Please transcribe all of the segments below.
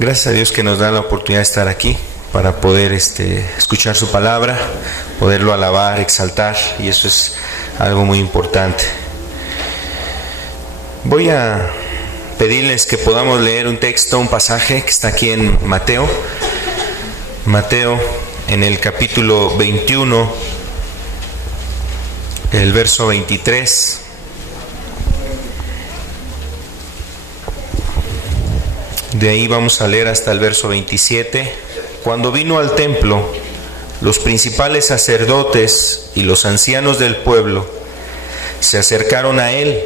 Gracias a Dios que nos da la oportunidad de estar aquí para poder escuchar su palabra, poderlo alabar, exaltar, y eso es algo muy importante. Voy a pedirles que podamos leer un texto, un pasaje que está aquí en Mateo, en el capítulo 21, el verso 23. De ahí vamos a leer hasta el verso 27. Cuando vino al templo, los principales sacerdotes y los ancianos del pueblo se acercaron a él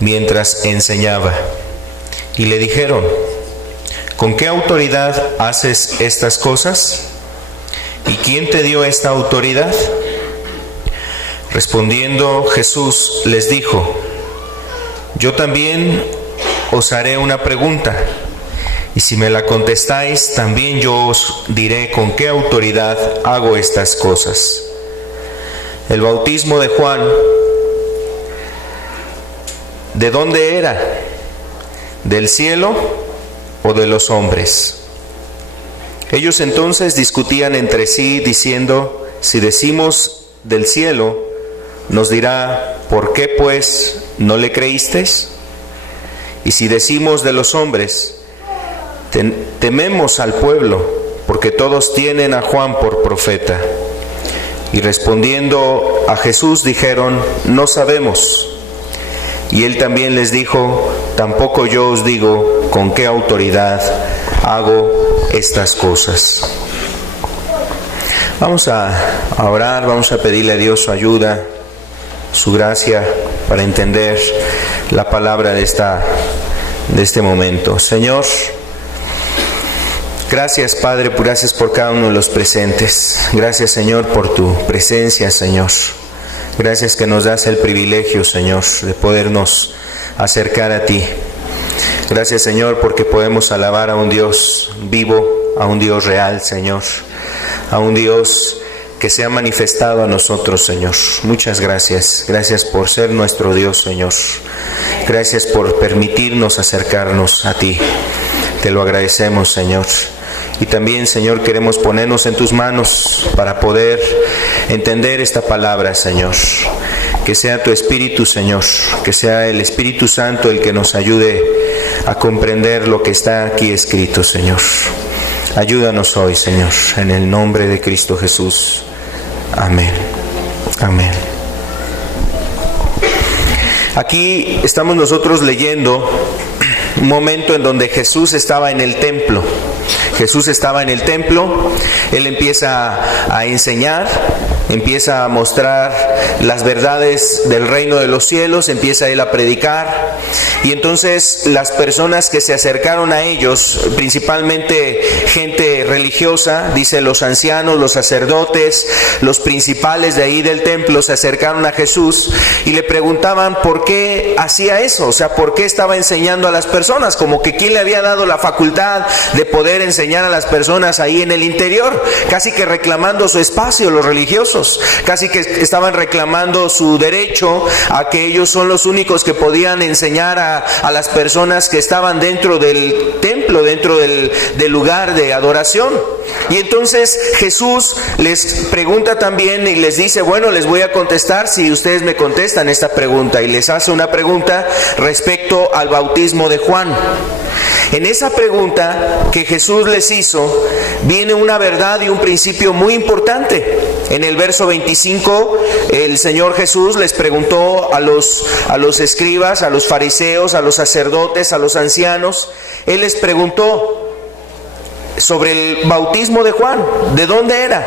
mientras enseñaba y le dijeron: ¿con qué autoridad haces estas cosas? ¿Y quién te dio esta autoridad? Respondiendo Jesús les dijo: yo también os haré una pregunta, y si me la contestáis, también yo os diré con qué autoridad hago estas cosas. El bautismo de Juan, ¿de dónde era? ¿Del cielo o de los hombres? Ellos entonces discutían entre sí, diciendo: si decimos del cielo, nos dirá: ¿por qué pues no le creísteis? Y si decimos de los hombres, tememos al pueblo, porque todos tienen a Juan por profeta. Y respondiendo a Jesús dijeron: no sabemos. Y él también les dijo: tampoco yo os digo con qué autoridad hago estas cosas. Vamos a orar, vamos a pedirle a Dios su ayuda, su gracia para entender la palabra de este momento. Señor, gracias Padre, gracias por cada uno de los presentes. Gracias Señor por tu presencia, Señor. Gracias que nos das el privilegio, Señor, de podernos acercar a ti. Gracias Señor porque podemos alabar a un Dios vivo, a un Dios real, Señor, a un Dios que se ha manifestado a nosotros, Señor. Muchas gracias. Gracias por ser nuestro Dios, Señor. Gracias por permitirnos acercarnos a ti. Te lo agradecemos, Señor. Y también, Señor, queremos ponernos en tus manos para poder entender esta palabra, Señor. Que sea tu Espíritu, Señor, que sea el Espíritu Santo el que nos ayude a comprender lo que está aquí escrito, Señor. Ayúdanos hoy, Señor, en el nombre de Cristo Jesús. Amén. Amén. Aquí estamos nosotros leyendo un momento en donde Jesús estaba en el templo. Jesús estaba en el templo, Él empieza a enseñar, empieza a mostrar las verdades del reino de los cielos, empieza Él a predicar, y entonces las personas que se acercaron a ellos, principalmente gente religiosa, dice los ancianos, los sacerdotes, los principales de ahí del templo, se acercaron a Jesús y le preguntaban por qué hacía eso, o sea, por qué estaba enseñando a las personas, como que quién le había dado la facultad de poder enseñar a las personas ahí en el interior, casi que reclamando su espacio los religiosos, casi que estaban reclamando su derecho a que ellos son los únicos que podían enseñar a las personas que estaban dentro del templo, dentro del lugar de adoración. Y entonces Jesús les pregunta también y les dice: bueno, les voy a contestar si ustedes me contestan esta pregunta, y les hace una pregunta respecto al bautismo de Juan. En esa pregunta que Jesús les hizo viene una verdad y un principio muy importante. En el verso 25 el Señor Jesús les preguntó a los escribas, a los fariseos, a los sacerdotes, a los ancianos. Él les preguntó sobre el bautismo de Juan. ¿De dónde era?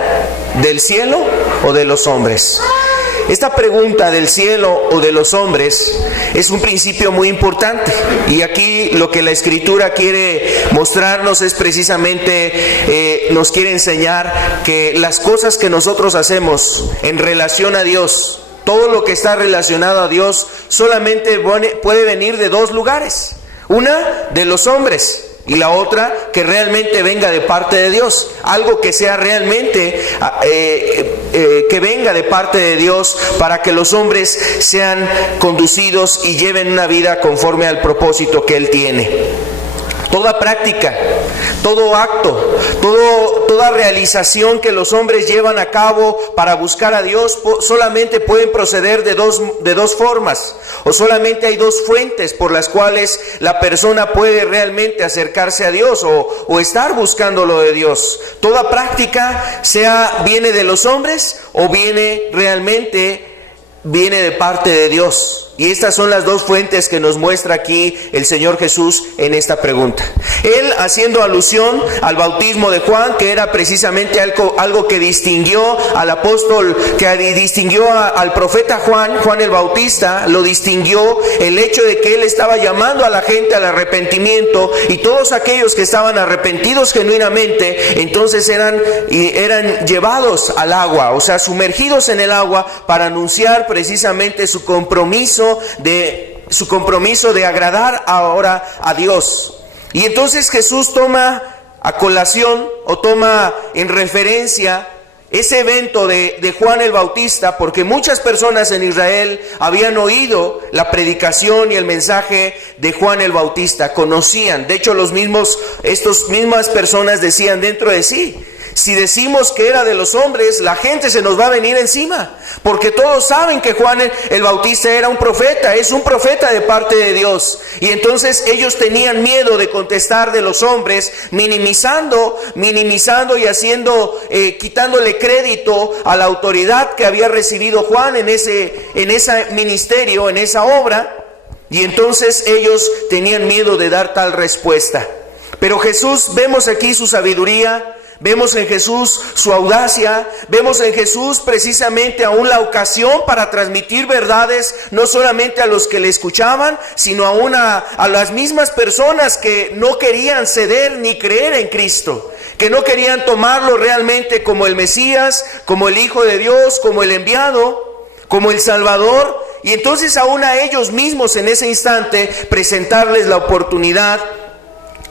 ¿Del cielo o de los hombres? Esta pregunta del cielo o de los hombres es un principio muy importante, y aquí lo que la Escritura quiere mostrarnos es precisamente, nos quiere enseñar que las cosas que nosotros hacemos en relación a Dios, todo lo que está relacionado a Dios, solamente puede venir de dos lugares: una, de los hombres, y la otra, que realmente venga de parte de Dios, algo que sea realmente que venga de parte de Dios, para que los hombres sean conducidos y lleven una vida conforme al propósito que Él tiene. Toda práctica, todo acto, toda realización que los hombres llevan a cabo para buscar a Dios solamente pueden proceder de dos formas, o solamente hay dos fuentes por las cuales la persona puede realmente acercarse a Dios o estar buscando lo de Dios. Toda práctica viene de los hombres o viene de parte de Dios. Y estas son las dos fuentes que nos muestra aquí el Señor Jesús en esta pregunta. Él haciendo alusión al bautismo de Juan, que era precisamente algo que distinguió al apóstol, que distinguió al profeta Juan el Bautista, lo distinguió el hecho de que él estaba llamando a la gente al arrepentimiento, y todos aquellos que estaban arrepentidos genuinamente, entonces eran llevados al agua, o sea, sumergidos en el agua para anunciar precisamente su compromiso de agradar ahora a Dios. Y entonces Jesús toma a colación o toma en referencia ese evento de Juan el Bautista, porque muchas personas en Israel habían oído la predicación y el mensaje de Juan el Bautista, conocían. De hecho, estas mismas personas decían dentro de sí: si decimos que era de los hombres, la gente se nos va a venir encima, porque todos saben que Juan el Bautista era un profeta, es un profeta de parte de Dios. Y entonces ellos tenían miedo de contestar de los hombres, minimizando y quitándole crédito a la autoridad que había recibido Juan en ese ministerio, en esa obra. Y entonces ellos tenían miedo de dar tal respuesta. Pero Jesús, vemos aquí su sabiduría, vemos en Jesús su audacia, vemos en Jesús precisamente aún la ocasión para transmitir verdades, no solamente a los que le escuchaban, sino aún a las mismas personas que no querían ceder ni creer en Cristo, que no querían tomarlo realmente como el Mesías, como el Hijo de Dios, como el enviado, como el Salvador. Y entonces aún a ellos mismos en ese instante presentarles la oportunidad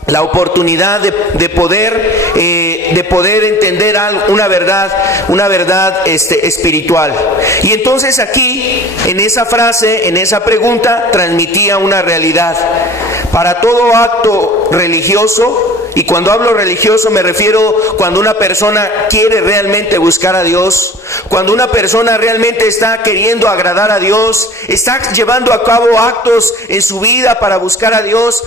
de poder entender una verdad espiritual. Y entonces aquí, en esa frase, en esa pregunta, transmitía una realidad. Para todo acto religioso, y cuando hablo religioso me refiero cuando una persona quiere realmente buscar a Dios, cuando una persona realmente está queriendo agradar a Dios, está llevando a cabo actos en su vida para buscar a Dios,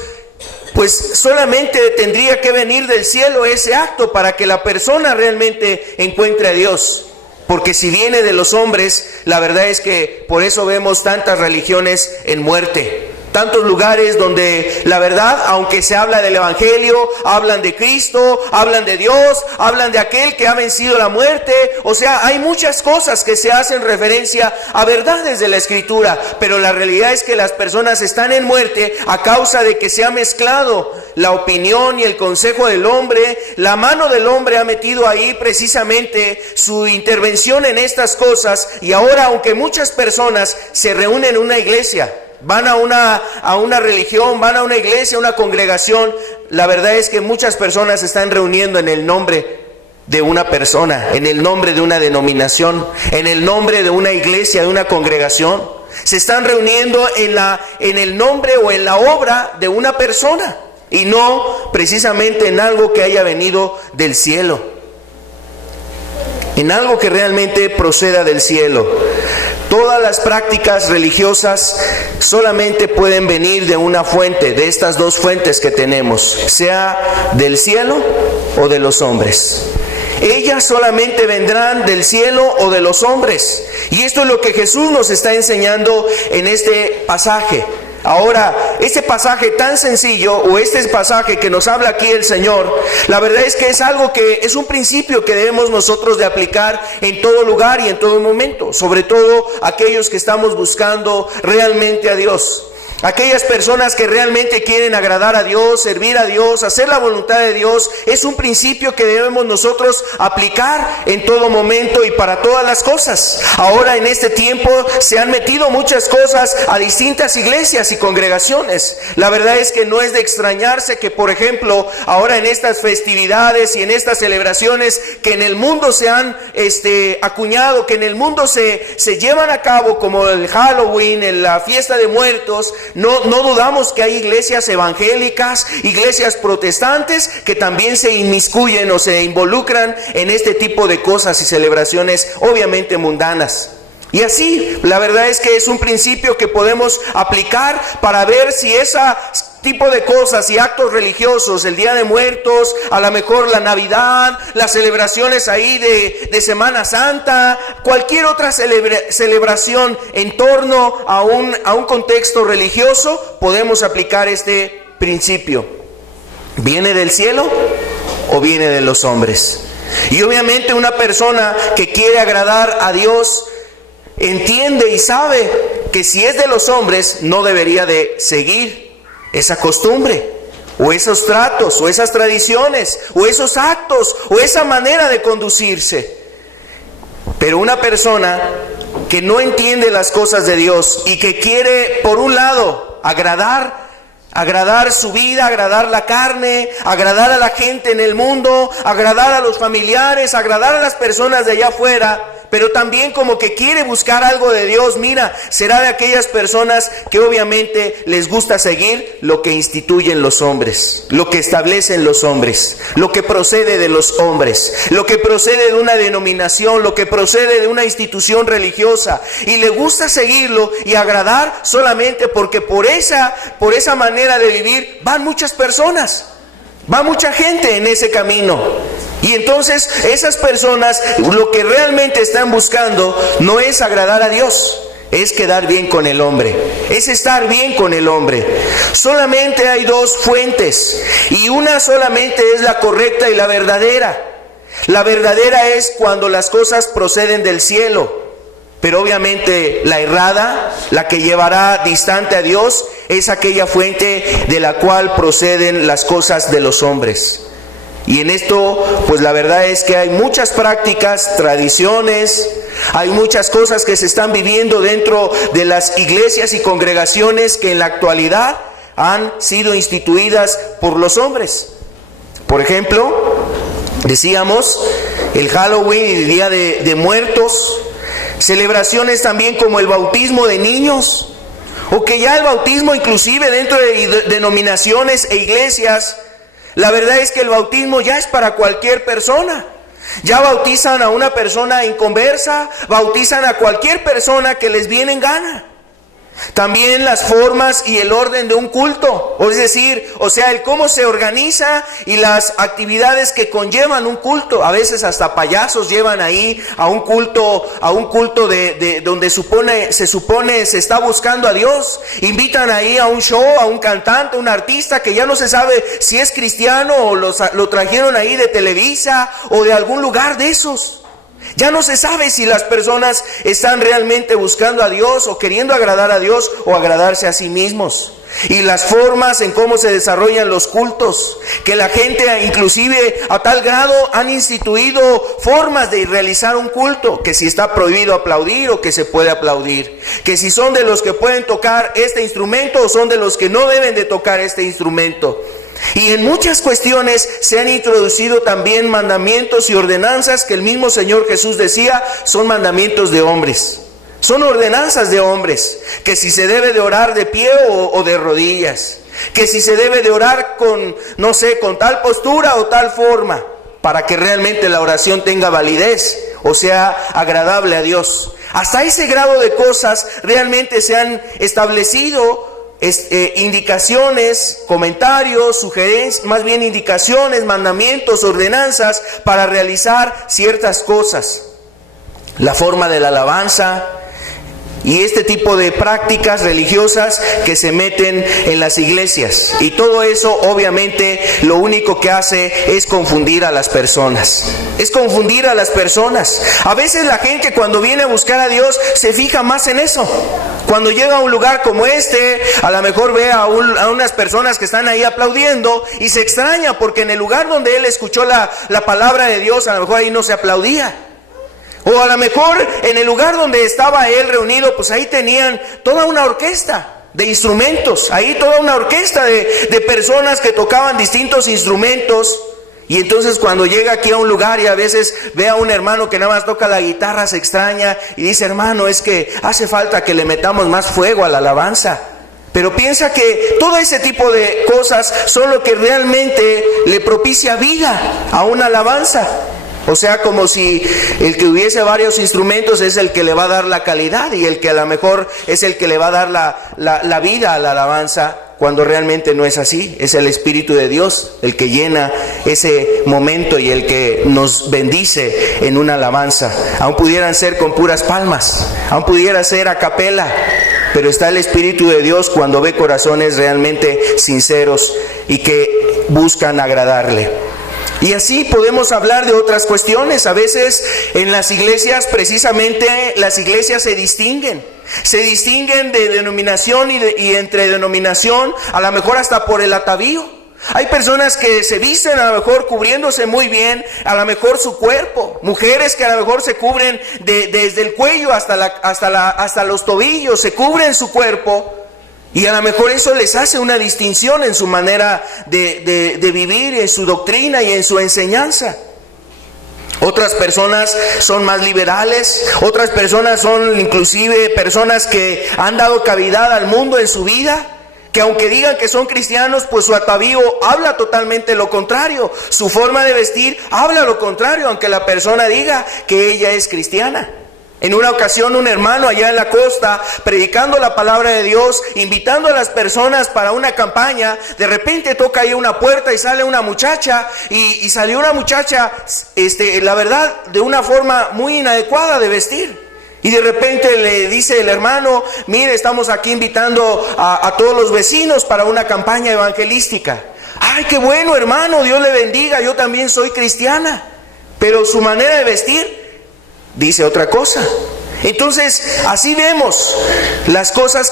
pues solamente tendría que venir del cielo ese acto para que la persona realmente encuentre a Dios. Porque si viene de los hombres, la verdad es que por eso vemos tantas religiones en muerte. Tantos lugares donde la verdad, aunque se habla del Evangelio, hablan de Cristo, hablan de Dios, hablan de aquel que ha vencido la muerte. O sea, hay muchas cosas que se hacen referencia a verdades de la Escritura, pero la realidad es que las personas están en muerte a causa de que se ha mezclado la opinión y el consejo del hombre. La mano del hombre ha metido ahí precisamente su intervención en estas cosas, y ahora, aunque muchas personas se reúnen en una iglesia, van a una religión, van a una iglesia, a una congregación, la verdad es que muchas personas se están reuniendo en el nombre de una persona, en el nombre de una denominación, en el nombre de una iglesia, de una congregación. Se están reuniendo en el nombre o en la obra de una persona, y no precisamente en algo que haya venido del cielo, en algo que realmente proceda del cielo. Todas las prácticas religiosas solamente pueden venir de una fuente, de estas dos fuentes que tenemos, sea del cielo o de los hombres. Ellas solamente vendrán del cielo o de los hombres. Y esto es lo que Jesús nos está enseñando en este pasaje. Ahora, este pasaje tan sencillo, o este pasaje que nos habla aquí el Señor, la verdad es que es algo que es un principio que debemos nosotros de aplicar en todo lugar y en todo momento, sobre todo aquellos que estamos buscando realmente a Dios. Aquellas personas que realmente quieren agradar a Dios, servir a Dios, hacer la voluntad de Dios, es un principio que debemos nosotros aplicar en todo momento y para todas las cosas. Ahora en este tiempo se han metido muchas cosas a distintas iglesias y congregaciones. La verdad es que no es de extrañarse que, por ejemplo, ahora en estas festividades y en estas celebraciones que en el mundo se han acuñado, que en el mundo se llevan a cabo, como el Halloween, la fiesta de muertos, no dudamos que hay iglesias evangélicas, iglesias protestantes que también se inmiscuyen o se involucran en este tipo de cosas y celebraciones obviamente mundanas. Y así, la verdad es que es un principio que podemos aplicar para ver si ese tipo de cosas y actos religiosos, el Día de Muertos, a lo mejor la Navidad, las celebraciones ahí de Semana Santa, cualquier otra celebración en torno a un contexto religioso, podemos aplicar este principio. ¿Viene del cielo o viene de los hombres? Y obviamente una persona que quiere agradar a Dios entiende y sabe que si es de los hombres no debería de seguir esa costumbre o esos tratos o esas tradiciones o esos actos o esa manera de conducirse. Pero una persona que no entiende las cosas de Dios y que quiere, por un lado, agradar su vida, agradar la carne, agradar a la gente en el mundo, agradar a los familiares, agradar a las personas de allá afuera, pero también como que quiere buscar algo de Dios, mira, será de aquellas personas que obviamente les gusta seguir lo que instituyen los hombres, lo que establecen los hombres, lo que procede de los hombres, lo que procede de una denominación, lo que procede de una institución religiosa, y le gusta seguirlo y agradar solamente porque por esa manera de vivir van muchas personas, va mucha gente en ese camino. Y entonces esas personas lo que realmente están buscando no es agradar a Dios, es quedar bien con el hombre, es estar bien con el hombre. Solamente hay dos fuentes y una solamente es la correcta y la verdadera. La verdadera es cuando las cosas proceden del cielo, pero obviamente la errada, la que llevará distante a Dios, es aquella fuente de la cual proceden las cosas de los hombres. Y en esto, pues la verdad es que hay muchas prácticas, tradiciones, hay muchas cosas que se están viviendo dentro de las iglesias y congregaciones que en la actualidad han sido instituidas por los hombres. Por ejemplo, decíamos, el Halloween y el Día de Muertos, celebraciones también como el bautismo de niños, o que ya el bautismo inclusive dentro de denominaciones e iglesias, la verdad es que el bautismo ya es para cualquier persona. Ya bautizan a una persona inconversa, bautizan a cualquier persona que les viene en gana. También las formas y el orden de un culto, es decir, el cómo se organiza y las actividades que conllevan un culto. A veces hasta payasos llevan ahí a un culto de donde se supone se está buscando a Dios. Invitan ahí a un show, a un cantante, un artista que ya no se sabe si es cristiano o lo trajeron ahí de Televisa o de algún lugar de esos. Ya no se sabe si las personas están realmente buscando a Dios o queriendo agradar a Dios o agradarse a sí mismos. Y las formas en cómo se desarrollan los cultos, que la gente inclusive a tal grado han instituido formas de realizar un culto, que si está prohibido aplaudir o que se puede aplaudir, que si son de los que pueden tocar este instrumento o son de los que no deben de tocar este instrumento. Y en muchas cuestiones se han introducido también mandamientos y ordenanzas que el mismo Señor Jesús decía son mandamientos de hombres, son ordenanzas de hombres, que si se debe de orar de pie o de rodillas, que si se debe de orar con tal postura o tal forma, para que realmente la oración tenga validez, o sea, agradable a Dios. Hasta ese grado de cosas realmente se han establecido indicaciones, comentarios, sugerencias, más bien indicaciones, mandamientos, ordenanzas para realizar ciertas cosas. La forma de la alabanza y este tipo de prácticas religiosas que se meten en las iglesias. Y todo eso obviamente lo único que hace es confundir a las personas. Es confundir a las personas. A veces la gente cuando viene a buscar a Dios se fija más en eso. Cuando llega a un lugar como este, a lo mejor ve a unas personas que están ahí aplaudiendo y se extraña porque en el lugar donde él escuchó la palabra de Dios, a lo mejor ahí no se aplaudía. O a lo mejor en el lugar donde estaba él reunido, pues ahí tenían toda una orquesta de instrumentos, ahí toda una orquesta de personas que tocaban distintos instrumentos. Y entonces cuando llega aquí a un lugar y a veces ve a un hermano que nada más toca la guitarra, se extraña y dice: hermano, es que hace falta que le metamos más fuego a la alabanza. Pero piensa que todo ese tipo de cosas son lo que realmente le propicia vida a una alabanza. O sea, como si el que hubiese varios instrumentos es el que le va a dar la calidad y el que a lo mejor es el que le va a dar la vida a la alabanza, cuando realmente no es así. Es el Espíritu de Dios el que llena ese momento y el que nos bendice en una alabanza. Aún pudieran ser con puras palmas, aún pudiera ser a capela, pero está el Espíritu de Dios cuando ve corazones realmente sinceros y que buscan agradarle. Y así podemos hablar de otras cuestiones. A veces en las iglesias, precisamente las iglesias se distinguen de denominación y entre denominación, a lo mejor hasta por el atavío. Hay personas que se visten a lo mejor cubriéndose muy bien, a lo mejor su cuerpo. Mujeres que a lo mejor se cubren desde el cuello hasta los tobillos, se cubren su cuerpo. Y a lo mejor eso les hace una distinción en su manera de vivir, en su doctrina y en su enseñanza. Otras personas son más liberales, otras personas son inclusive personas que han dado cavidad al mundo en su vida, que aunque digan que son cristianos, pues su atavío habla totalmente lo contrario, su forma de vestir habla lo contrario, aunque la persona diga que ella es cristiana. En una ocasión un hermano allá en la costa, predicando la palabra de Dios, invitando a las personas para una campaña, de repente toca ahí una puerta y sale una muchacha, y salió una muchacha, la verdad, de una forma muy inadecuada de vestir. Y de repente le dice el hermano: mire, estamos aquí invitando a todos los vecinos para una campaña evangelística. ¡Ay, qué bueno, hermano! Dios le bendiga, yo también soy cristiana. Pero su manera de vestir dice otra cosa. Entonces, así vemos las cosas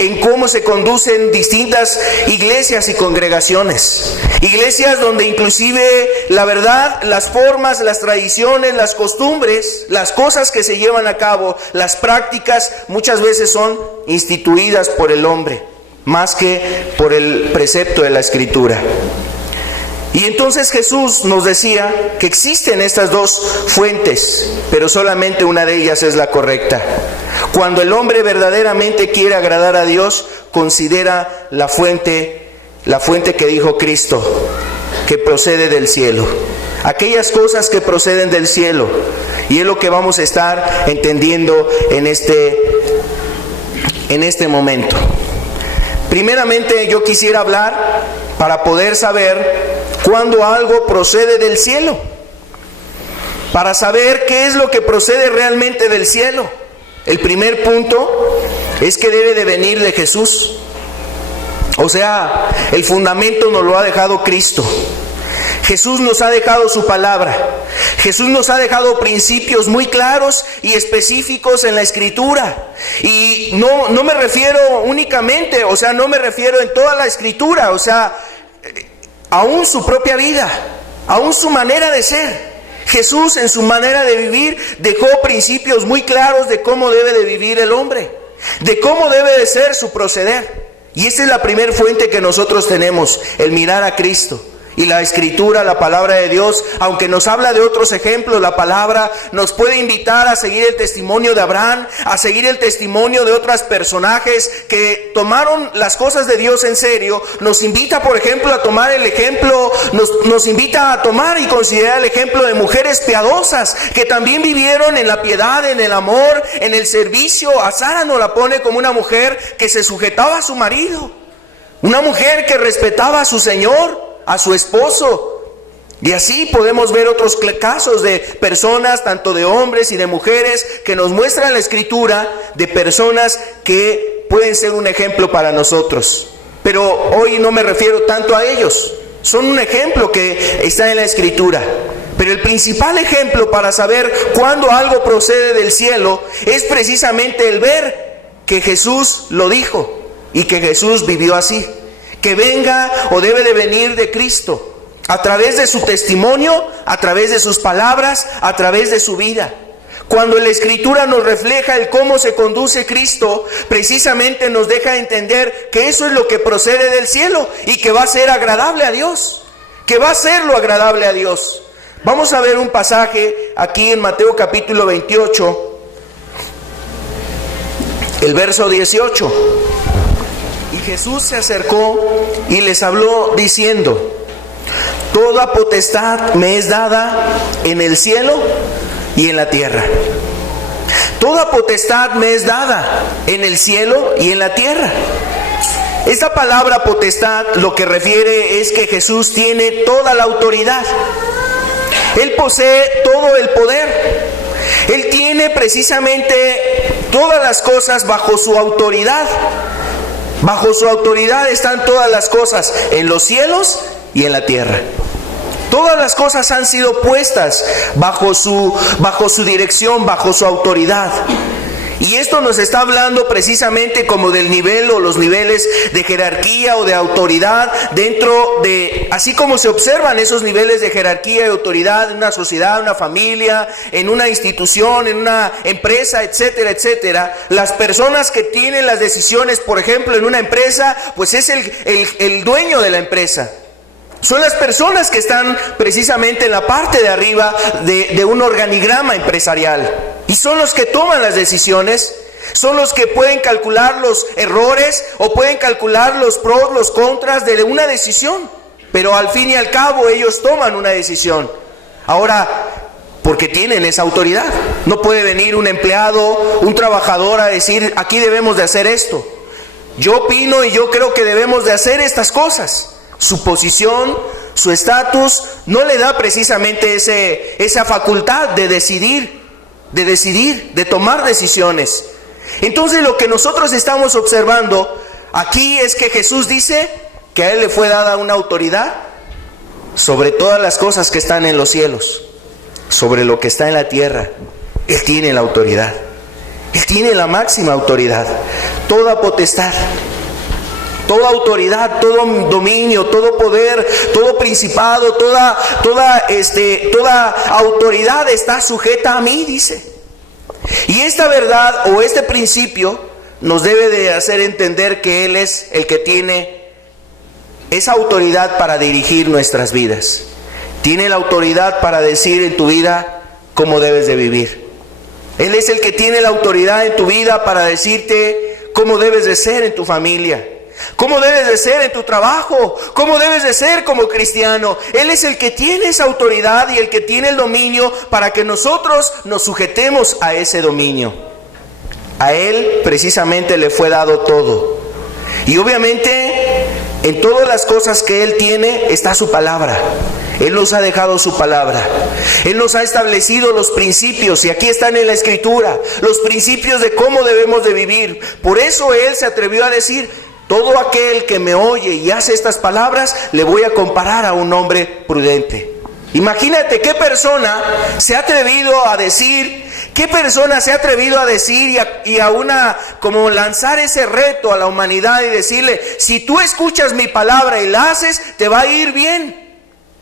en cómo se conducen distintas iglesias y congregaciones. Iglesias donde inclusive la verdad, las formas, las tradiciones, las costumbres, las cosas que se llevan a cabo, las prácticas, muchas veces son instituidas por el hombre, más que por el precepto de la Escritura. Y entonces Jesús nos decía que existen estas dos fuentes, pero solamente una de ellas es la correcta. Cuando el hombre verdaderamente quiere agradar a Dios, considera la fuente que dijo Cristo, que procede del cielo. Aquellas cosas que proceden del cielo. Y es lo que vamos a estar entendiendo en este momento. Primeramente yo quisiera hablar para poder saber cuando algo procede del cielo, para saber qué es lo que procede realmente del cielo. El primer punto es que debe de venir de Jesús. O sea, el fundamento nos lo ha dejado Cristo. Jesús nos ha dejado su palabra. Jesús nos ha dejado principios muy claros y específicos en la Escritura. Y no me refiero únicamente, o sea, no me refiero en toda la Escritura, o sea, aún su propia vida, aún su manera de ser. Jesús en su manera de vivir dejó principios muy claros de cómo debe de vivir el hombre, de cómo debe de ser su proceder. Y esta es la primera fuente que nosotros tenemos, el mirar a Cristo. Y la Escritura, la palabra de Dios, aunque nos habla de otros ejemplos, la palabra nos puede invitar a seguir el testimonio de Abraham, a seguir el testimonio de otros personajes que tomaron las cosas de Dios en serio. Nos invita, por ejemplo, a tomar el ejemplo, nos invita a tomar y considerar el ejemplo de mujeres piadosas que también vivieron en la piedad, en el amor, en el servicio. A Sara nos la pone como una mujer que se sujetaba a su marido, una mujer que respetaba a su Señor, a su esposo. Y así podemos ver otros casos de personas, tanto de hombres y de mujeres, que nos muestran la Escritura de personas que pueden ser un ejemplo para nosotros. Pero hoy no me refiero tanto a ellos, son un ejemplo que está en la Escritura. Pero el principal ejemplo para saber cuándo algo procede del cielo es precisamente el ver que Jesús lo dijo y que Jesús vivió así. Que venga o debe de venir de Cristo, a través de su testimonio, a través de sus palabras, a través de su vida. Cuando la Escritura nos refleja el cómo se conduce Cristo, precisamente nos deja entender que eso es lo que procede del cielo y que va a ser agradable a Dios, que va a ser lo agradable a Dios. Vamos a ver un pasaje aquí en Mateo capítulo 28, el verso 18. Y Jesús se acercó y les habló diciendo: toda potestad me es dada en el cielo y en la tierra. Toda potestad me es dada en el cielo y en la tierra. Esta palabra potestad lo que refiere es que Jesús tiene toda la autoridad. Él posee todo el poder. Él tiene precisamente todas las cosas bajo su autoridad. Bajo su autoridad están todas las cosas en los cielos y en la tierra. Todas las cosas han sido puestas bajo su dirección, bajo su autoridad. Y esto nos está hablando precisamente como del nivel o los niveles de jerarquía o de autoridad dentro de, así como se observan esos niveles de jerarquía y autoridad en una sociedad, una familia, en una institución, en una empresa, etcétera, etcétera. Las personas que tienen las decisiones, por ejemplo, en una empresa, pues es el dueño de la empresa. Son las personas que están precisamente en la parte de arriba de un organigrama empresarial. Y son los que toman las decisiones, son los que pueden calcular los errores o pueden calcular los pros, los contras de una decisión. Pero al fin y al cabo ellos toman una decisión. Ahora, porque tienen esa autoridad. No puede venir un empleado, un trabajador a decir: aquí debemos de hacer esto. Yo opino y yo creo que debemos de hacer estas cosas. Su posición, su estatus, no le da precisamente esa facultad de decidir, de tomar decisiones. Entonces lo que nosotros estamos observando aquí es que Jesús dice que a Él le fue dada una autoridad sobre todas las cosas que están en los cielos, sobre lo que está en la tierra. Él tiene la autoridad, Él tiene la máxima autoridad, toda potestad. Toda autoridad, todo dominio, todo poder, todo principado, toda autoridad está sujeta a mí, dice. Y esta verdad o este principio nos debe de hacer entender que Él es el que tiene esa autoridad para dirigir nuestras vidas. Tiene la autoridad para decir en tu vida cómo debes de vivir. Él es el que tiene la autoridad en tu vida para decirte cómo debes de ser en tu familia. ¿Cómo debes de ser en tu trabajo? ¿Cómo debes de ser como cristiano? Él es el que tiene esa autoridad y el que tiene el dominio para que nosotros nos sujetemos a ese dominio. A Él precisamente le fue dado todo. Y obviamente en todas las cosas que Él tiene está su palabra. Él nos ha dejado su palabra. Él nos ha establecido los principios, y aquí están en la Escritura, los principios de cómo debemos de vivir. Por eso Él se atrevió a decir: todo aquel que me oye y hace estas palabras, le voy a comparar a un hombre prudente. Imagínate qué persona se ha atrevido a decir, y a como lanzar ese reto a la humanidad y decirle: si tú escuchas mi palabra y la haces, te va a ir bien.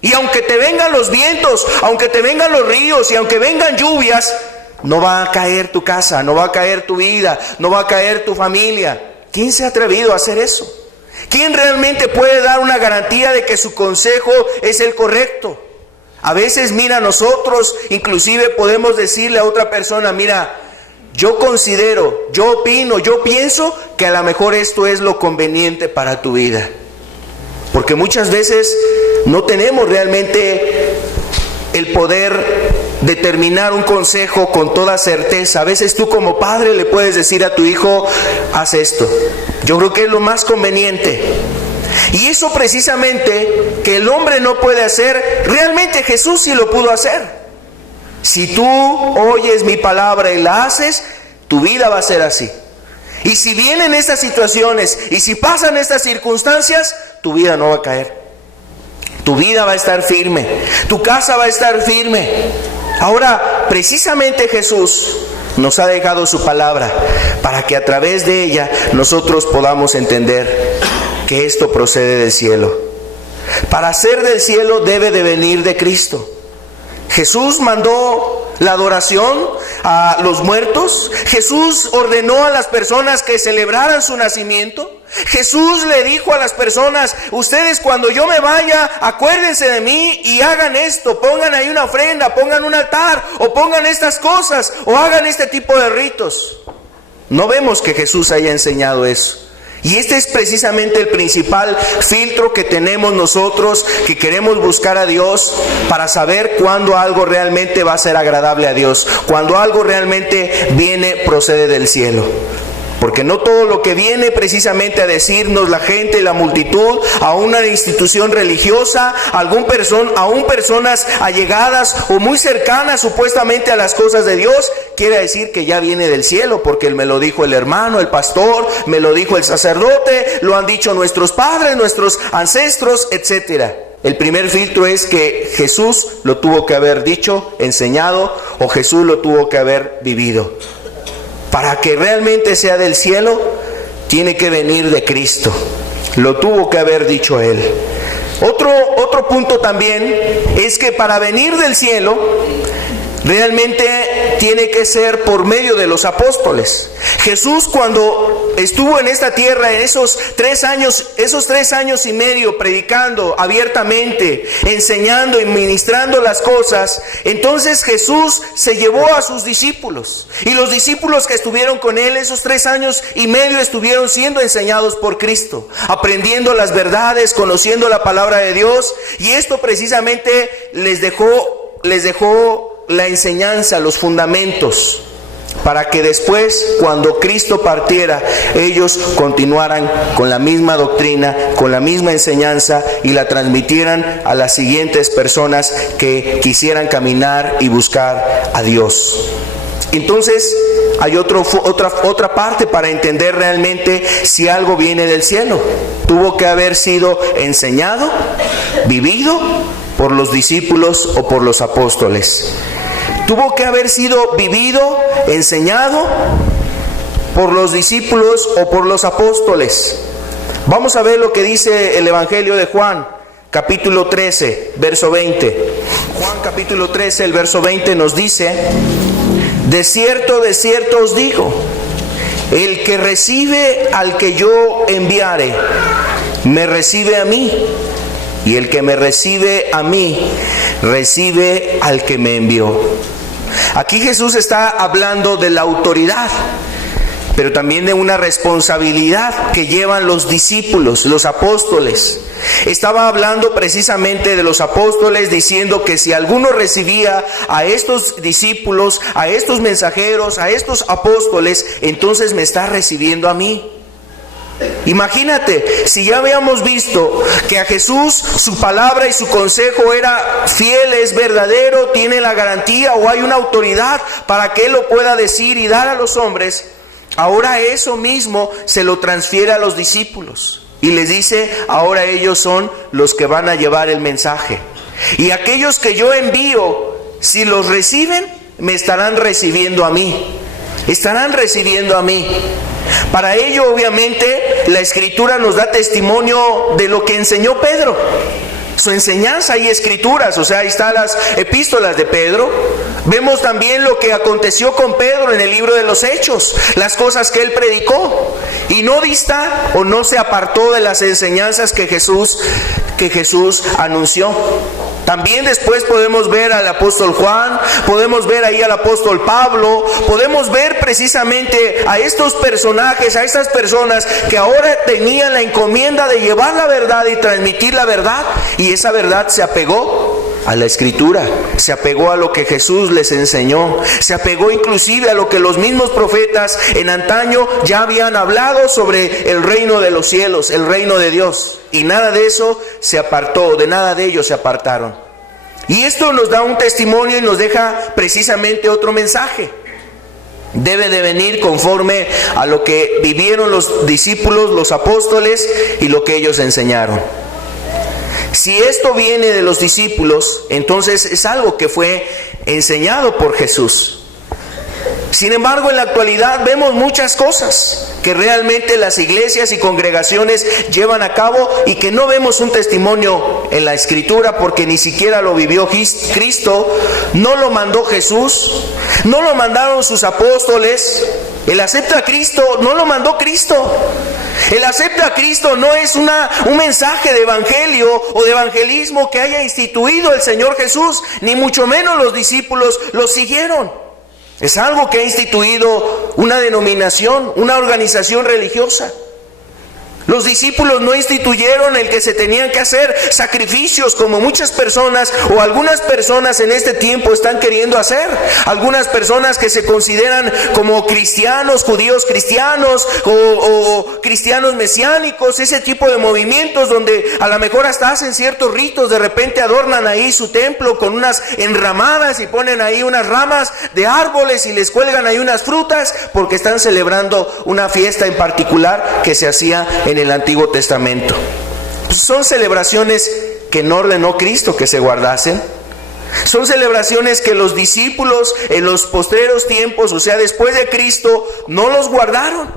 Y aunque te vengan los vientos, aunque te vengan los ríos y aunque vengan lluvias, no va a caer tu casa, no va a caer tu vida, no va a caer tu familia. ¿Quién se ha atrevido a hacer eso? ¿Quién realmente puede dar una garantía de que su consejo es el correcto? A veces, mira, nosotros inclusive podemos decirle a otra persona: mira, yo considero, yo opino, yo pienso que a lo mejor esto es lo conveniente para tu vida. Porque muchas veces no tenemos realmente el poder determinar un consejo con toda certeza. A veces tú como padre le puedes decir a tu hijo: haz esto. Yo creo que es lo más conveniente. Y eso precisamente que el hombre no puede hacer, realmente Jesús sí lo pudo hacer. Si tú oyes mi palabra y la haces, tu vida va a ser así. Y si vienen estas situaciones y si pasan estas circunstancias, tu vida no va a caer. Tu vida va a estar firme, tu casa va a estar firme. Ahora, precisamente Jesús nos ha dejado su palabra para que a través de ella nosotros podamos entender que esto procede del cielo. Para ser del cielo debe de venir de Cristo. Jesús mandó la adoración a los muertos. Jesús ordenó a las personas que celebraran su nacimiento. Jesús le dijo a las personas: ustedes cuando yo me vaya, acuérdense de mí y hagan esto, pongan ahí una ofrenda, pongan un altar, o pongan estas cosas, o hagan este tipo de ritos. No vemos que Jesús haya enseñado eso. Y este es precisamente el principal filtro que tenemos nosotros que queremos buscar a Dios para saber cuándo algo realmente va a ser agradable a Dios, cuando algo realmente procede del cielo. Porque no todo lo que viene precisamente a decirnos la gente, la multitud, a una institución religiosa, aún personas allegadas o muy cercanas supuestamente a las cosas de Dios, quiere decir que ya viene del cielo, porque me lo dijo el hermano, el pastor, me lo dijo el sacerdote, lo han dicho nuestros padres, nuestros ancestros, etc. El primer filtro es que Jesús lo tuvo que haber dicho, enseñado, o Jesús lo tuvo que haber vivido. Para que realmente sea del cielo, tiene que venir de Cristo. Lo tuvo que haber dicho Él. Otro punto también es que para venir del cielo, realmente tiene que ser por medio de los apóstoles. Jesús, cuando estuvo en esta tierra, en esos 3 años y medio predicando abiertamente, enseñando y ministrando las cosas, entonces Jesús se llevó a sus discípulos. Y los discípulos que estuvieron con Él esos 3 años y medio estuvieron siendo enseñados por Cristo, aprendiendo las verdades, conociendo la palabra de Dios. Y esto precisamente les dejó la enseñanza, los fundamentos, para que después, cuando Cristo partiera, ellos continuaran con la misma doctrina, con la misma enseñanza, y la transmitieran a las siguientes personas que quisieran caminar y buscar a Dios. Entonces, hay otra parte para entender realmente si algo viene del cielo. Tuvo que haber sido enseñado, vivido por los discípulos o por los apóstoles. Tuvo que haber sido vivido, enseñado por los discípulos o por los apóstoles. Vamos a ver lo que dice el Evangelio de Juan, capítulo 13, verso 20. Juan capítulo 13, el verso 20 nos dice: de cierto os digo, el que recibe al que yo enviare, me recibe a mí, y el que me recibe a mí, recibe al que me envió. Aquí Jesús está hablando de la autoridad, pero también de una responsabilidad que llevan los discípulos, los apóstoles. Estaba hablando precisamente de los apóstoles, diciendo que si alguno recibía a estos discípulos, a estos mensajeros, a estos apóstoles, entonces me está recibiendo a mí. Imagínate, si ya habíamos visto que a Jesús su palabra y su consejo era fiel, es verdadero, tiene la garantía o hay una autoridad para que Él lo pueda decir y dar a los hombres, ahora eso mismo se lo transfiere a los discípulos y les dice: ahora ellos son los que van a llevar el mensaje. Y aquellos que yo envío, si los reciben, me estarán recibiendo a mí. Estarán recibiendo a mí. Para ello, obviamente, la Escritura nos da testimonio de lo que enseñó Pedro. Su enseñanza y escrituras, o sea, ahí están las epístolas de Pedro. Vemos también lo que aconteció con Pedro en el libro de los Hechos, las cosas que él predicó, y no dista o no se apartó de las enseñanzas que Jesús anunció. También después podemos ver al apóstol Juan, podemos ver ahí al apóstol Pablo, podemos ver precisamente a estos personajes, a estas personas que ahora tenían la encomienda de llevar la verdad y transmitir la verdad, y esa verdad se apegó a la Escritura, se apegó a lo que Jesús les enseñó, se apegó inclusive a lo que los mismos profetas en antaño ya habían hablado sobre el reino de los cielos, el reino de Dios, y nada de eso se apartó, de nada de ellos se apartaron. Y esto nos da un testimonio y nos deja precisamente otro mensaje. Debe de venir conforme a lo que vivieron los discípulos, los apóstoles, y lo que ellos enseñaron. Si esto viene de los discípulos, entonces es algo que fue enseñado por Jesús. Sin embargo, en la actualidad vemos muchas cosas que realmente las iglesias y congregaciones llevan a cabo y que no vemos un testimonio en la Escritura, porque ni siquiera lo vivió Cristo, no lo mandó Jesús, no lo mandaron sus apóstoles. El acepta a Cristo no lo mandó Cristo. El acepta a Cristo no es un mensaje de evangelio o de evangelismo que haya instituido el Señor Jesús, ni mucho menos los discípulos lo siguieron. Es algo que ha instituido una denominación, una organización religiosa. Los discípulos no instituyeron el que se tenían que hacer sacrificios como muchas personas o algunas personas en este tiempo están queriendo hacer. Algunas personas que se consideran como cristianos, judíos cristianos o cristianos mesiánicos, ese tipo de movimientos donde a lo mejor hasta hacen ciertos ritos, de repente adornan ahí su templo con unas enramadas y ponen ahí unas ramas de árboles y les cuelgan ahí unas frutas porque están celebrando una fiesta en particular que se hacía en el Antiguo Testamento. Son celebraciones que no ordenó Cristo que se guardasen. Son celebraciones que los discípulos en los postreros tiempos, o sea, después de Cristo, no los guardaron.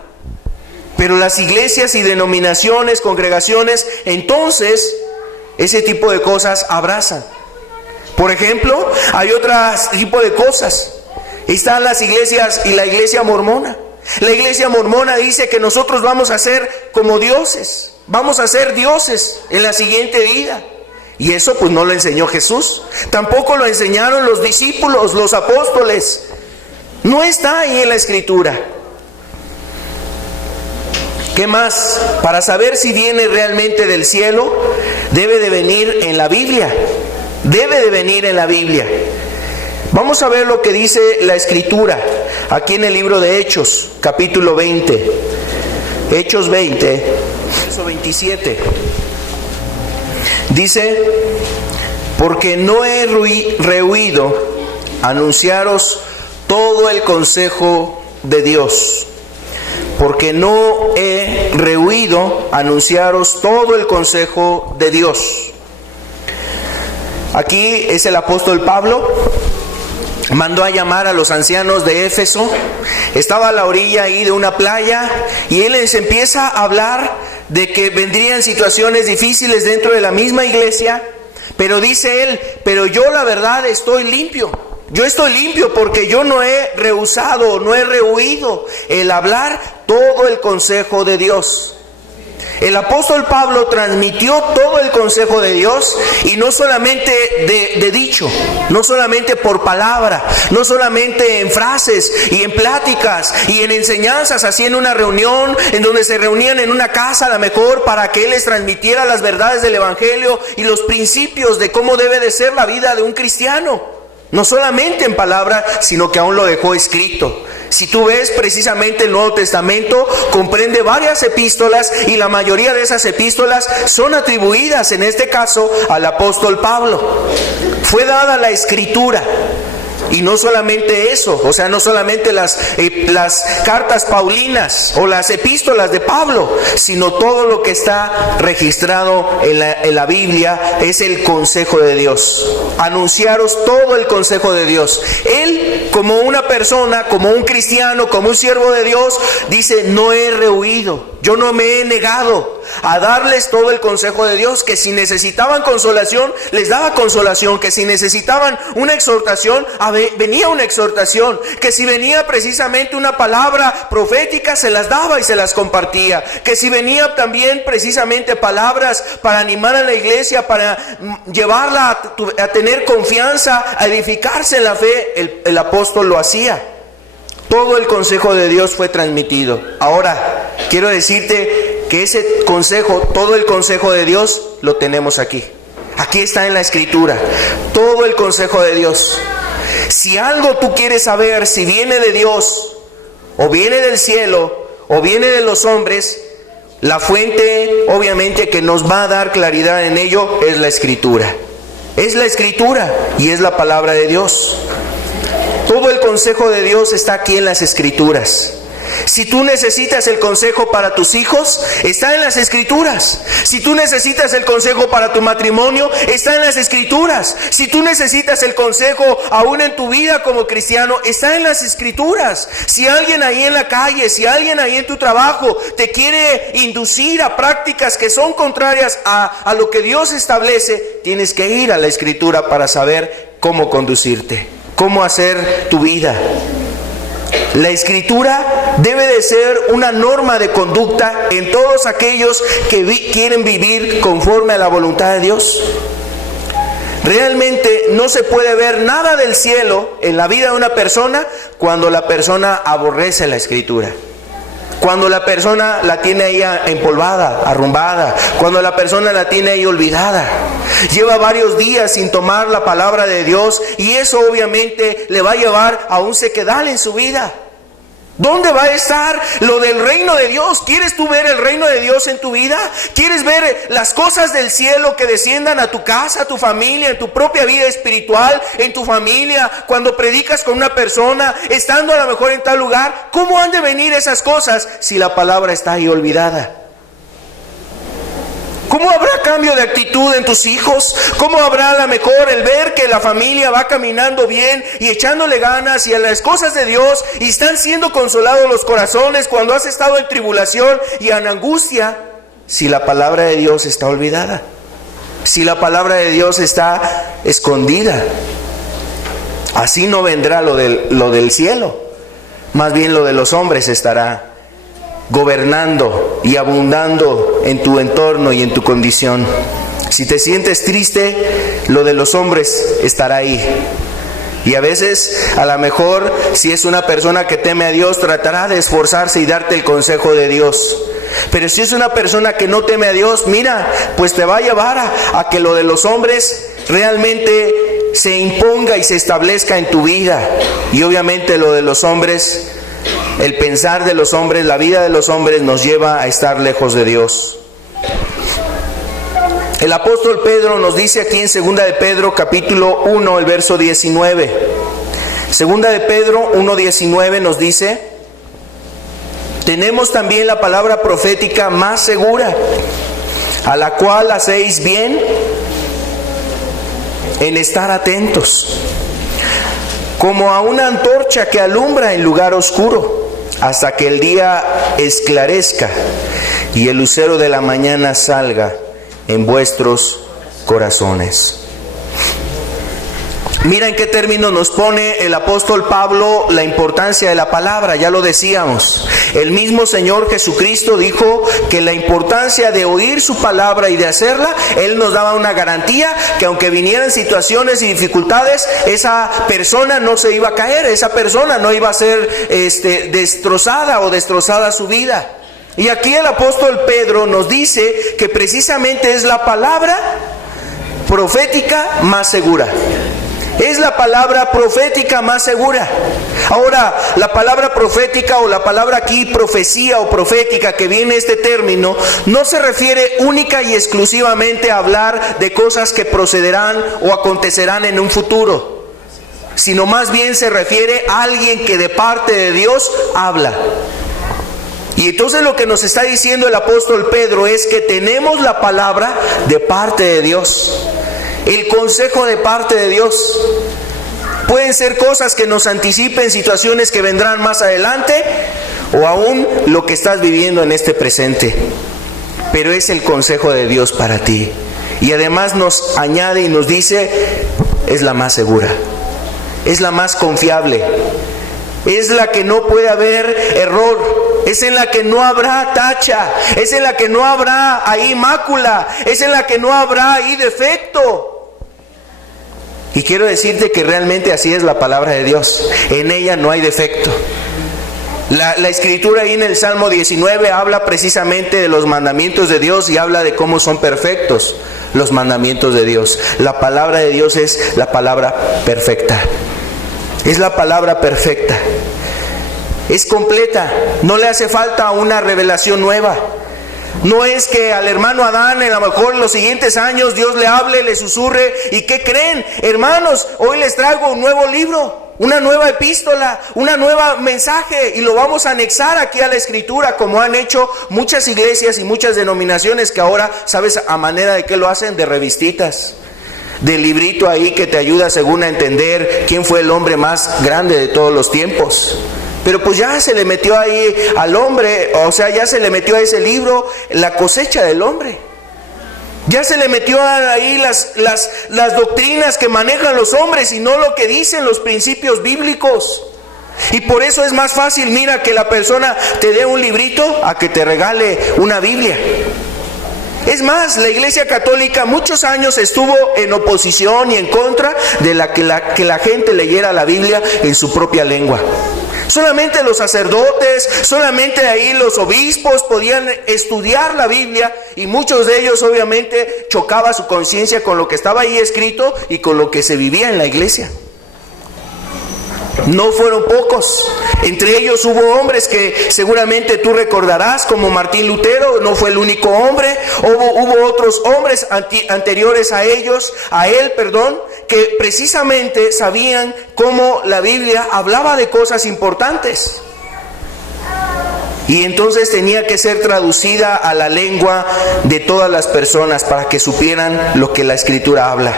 Pero las iglesias y denominaciones, congregaciones, entonces, ese tipo de cosas abrazan. Por ejemplo, hay otro tipo de cosas. Están las iglesias y la iglesia mormona. La iglesia mormona dice que nosotros vamos a ser como dioses, vamos a ser dioses en la siguiente vida. Y eso pues no lo enseñó Jesús, tampoco lo enseñaron los discípulos, los apóstoles. No está ahí en la Escritura. ¿Qué más? Para saber si viene realmente del cielo, debe de venir en la Biblia. Debe de venir en la Biblia. Vamos a ver lo que dice la Escritura aquí en el libro de Hechos, capítulo 20. Hechos 20, verso 27. Dice: porque no he rehuido anunciaros todo el consejo de Dios. Porque no he rehuido anunciaros todo el consejo de Dios. Aquí es el apóstol Pablo. Mandó a llamar a los ancianos de Éfeso. Estaba a la orilla ahí de una playa y él les empieza a hablar de que vendrían situaciones difíciles dentro de la misma iglesia. Pero dice él: pero yo la verdad estoy limpio. Yo estoy limpio porque yo no he rehusado, no he rehuido el hablar todo el consejo de Dios. El apóstol Pablo transmitió todo el consejo de Dios, y no solamente de dicho, no solamente por palabra, no solamente en frases y en pláticas y en enseñanzas, así en una reunión en donde se reunían en una casa a lo mejor para que él les transmitiera las verdades del evangelio y los principios de cómo debe de ser la vida de un cristiano. No solamente en palabra, sino que aún lo dejó escrito. Si tú ves precisamente el Nuevo Testamento, comprende varias epístolas, y la mayoría de esas epístolas son atribuidas, en este caso, al apóstol Pablo. Fue dada la Escritura. Y no solamente eso, o sea, no solamente las cartas paulinas o las epístolas de Pablo, sino todo lo que está registrado en la Biblia es el consejo de Dios. Anunciaros todo el consejo de Dios. Él, como una persona, como un cristiano, como un siervo de Dios, dice: no he rehuido, yo no me he negado a darles todo el consejo de Dios. Que si necesitaban consolación, les daba consolación. Que si necesitaban una exhortación, venía una exhortación. Que si venía precisamente una palabra profética, se las daba y se las compartía. Que si venía también precisamente palabras para animar a la iglesia, para llevarla a tener confianza, a edificarse en la fe, el apóstol lo hacía. Todo el consejo de Dios fue transmitido. Ahora, quiero decirte que ese consejo, todo el consejo de Dios, lo tenemos aquí. Aquí está en la Escritura, todo el consejo de Dios. Si algo tú quieres saber, si viene de Dios, o viene del cielo, o viene de los hombres, la fuente, obviamente, que nos va a dar claridad en ello, es la Escritura. Es la Escritura y es la palabra de Dios. Todo el consejo de Dios está aquí en las Escrituras. Si tú necesitas el consejo para tus hijos, está en las Escrituras. Si tú necesitas el consejo para tu matrimonio, está en las Escrituras. Si tú necesitas el consejo aún en tu vida como cristiano, está en las Escrituras. Si alguien ahí en la calle, si alguien ahí en tu trabajo te quiere inducir a prácticas que son contrarias a lo que Dios establece, tienes que ir a la Escritura para saber cómo conducirte, cómo hacer tu vida. La Escritura debe de ser una norma de conducta en todos aquellos que quieren vivir conforme a la voluntad de Dios. Realmente no se puede ver nada del cielo en la vida de una persona cuando la persona aborrece la Escritura. Cuando la persona la tiene ahí empolvada, arrumbada, cuando la persona la tiene ahí olvidada, lleva varios días sin tomar la palabra de Dios, y eso obviamente le va a llevar a un sequedal en su vida. ¿Dónde va a estar lo del reino de Dios? ¿Quieres tú ver el reino de Dios en tu vida? ¿Quieres ver las cosas del cielo que desciendan a tu casa, a tu familia, en tu propia vida espiritual, en tu familia? Cuando predicas con una persona, estando a lo mejor en tal lugar, ¿cómo han de venir esas cosas si la palabra está ahí olvidada? ¿Cómo habrá cambio de actitud en tus hijos? ¿Cómo habrá a lo mejor el ver que la familia va caminando bien y echándole ganas y a las cosas de Dios, y están siendo consolados los corazones cuando has estado en tribulación y en angustia, si la palabra de Dios está olvidada? Si la palabra de Dios está escondida. Así no vendrá lo del cielo. Más bien lo de los hombres estará gobernando y abundando en tu entorno y en tu condición. Si te sientes triste, lo de los hombres estará ahí. Y a veces, a lo mejor, si es una persona que teme a Dios, tratará de esforzarse y darte el consejo de Dios. Pero si es una persona que no teme a Dios, mira, pues te va a llevar a que lo de los hombres realmente se imponga y se establezca en tu vida. Y obviamente lo de los hombres, el pensar de los hombres, la vida de los hombres nos lleva a estar lejos de Dios. El apóstol Pedro nos dice aquí en 2 de Pedro capítulo 1, el verso 19. 2 de Pedro 1:19 nos dice: tenemos también la palabra profética más segura, a la cual hacéis bien en estar atentos, como a una antorcha que alumbra en lugar oscuro, hasta que el día esclarezca y el lucero de la mañana salga en vuestros corazones. Mira en qué términos nos pone el apóstol Pablo la importancia de la palabra. Ya lo decíamos, el mismo Señor Jesucristo dijo que la importancia de oír su palabra y de hacerla, Él nos daba una garantía que aunque vinieran situaciones y dificultades, esa persona no se iba a caer, esa persona no iba a ser destrozada o destrozada su vida. Y aquí el apóstol Pedro nos dice que precisamente es la palabra profética más segura. Es la palabra profética más segura. Ahora, la palabra profética, o la palabra aquí profecía o profética, que viene este término, no se refiere única y exclusivamente a hablar de cosas que procederán o acontecerán en un futuro, sino más bien se refiere a alguien que de parte de Dios habla. Y entonces lo que nos está diciendo el apóstol Pedro es que tenemos la palabra de parte de Dios, el consejo de parte de Dios. Pueden ser cosas que nos anticipen situaciones que vendrán más adelante, o aún lo que estás viviendo en este presente, pero es el consejo de Dios para ti. Y además nos añade y nos dice, es la más segura, es la más confiable, es la que no puede haber error, es en la que no habrá tacha, es en la que no habrá ahí mácula, es en la que no habrá ahí defecto. Y quiero decirte que realmente así es la palabra de Dios, en ella no hay defecto. La escritura ahí en el Salmo 19 habla precisamente de los mandamientos de Dios y habla de cómo son perfectos los mandamientos de Dios. La palabra de Dios es la palabra perfecta. Es la palabra perfecta. Es completa. No le hace falta una revelación nueva. No es que al hermano Adán, a lo mejor en los siguientes años, Dios le hable, le susurre. ¿Y qué creen? Hermanos, hoy les traigo un nuevo libro, una nueva epístola, una nueva mensaje, y lo vamos a anexar aquí a la escritura, como han hecho muchas iglesias y muchas denominaciones que ahora, ¿sabes a manera de qué lo hacen? De revistitas, de librito ahí que te ayuda según a entender quién fue el hombre más grande de todos los tiempos. Pero pues ya se le metió ahí al hombre, o sea, ya se le metió a ese libro la cosecha del hombre. Ya se le metió ahí las doctrinas que manejan los hombres y no lo que dicen los principios bíblicos. Y por eso es más fácil, mira, que la persona te dé un librito a que te regale una Biblia. Es más, la Iglesia Católica muchos años estuvo en oposición y en contra de que la gente leyera la Biblia en su propia lengua. Solamente los sacerdotes, solamente ahí los obispos podían estudiar la Biblia, y muchos de ellos obviamente chocaba su conciencia con lo que estaba ahí escrito y con lo que se vivía en la iglesia. No fueron pocos. Entre ellos hubo hombres que seguramente tú recordarás, como Martín Lutero. No fue el único hombre. Hubo otros hombres anteriores a él, que precisamente sabían cómo la Biblia hablaba de cosas importantes. Y entonces tenía que ser traducida a la lengua de todas las personas para que supieran lo que la Escritura habla.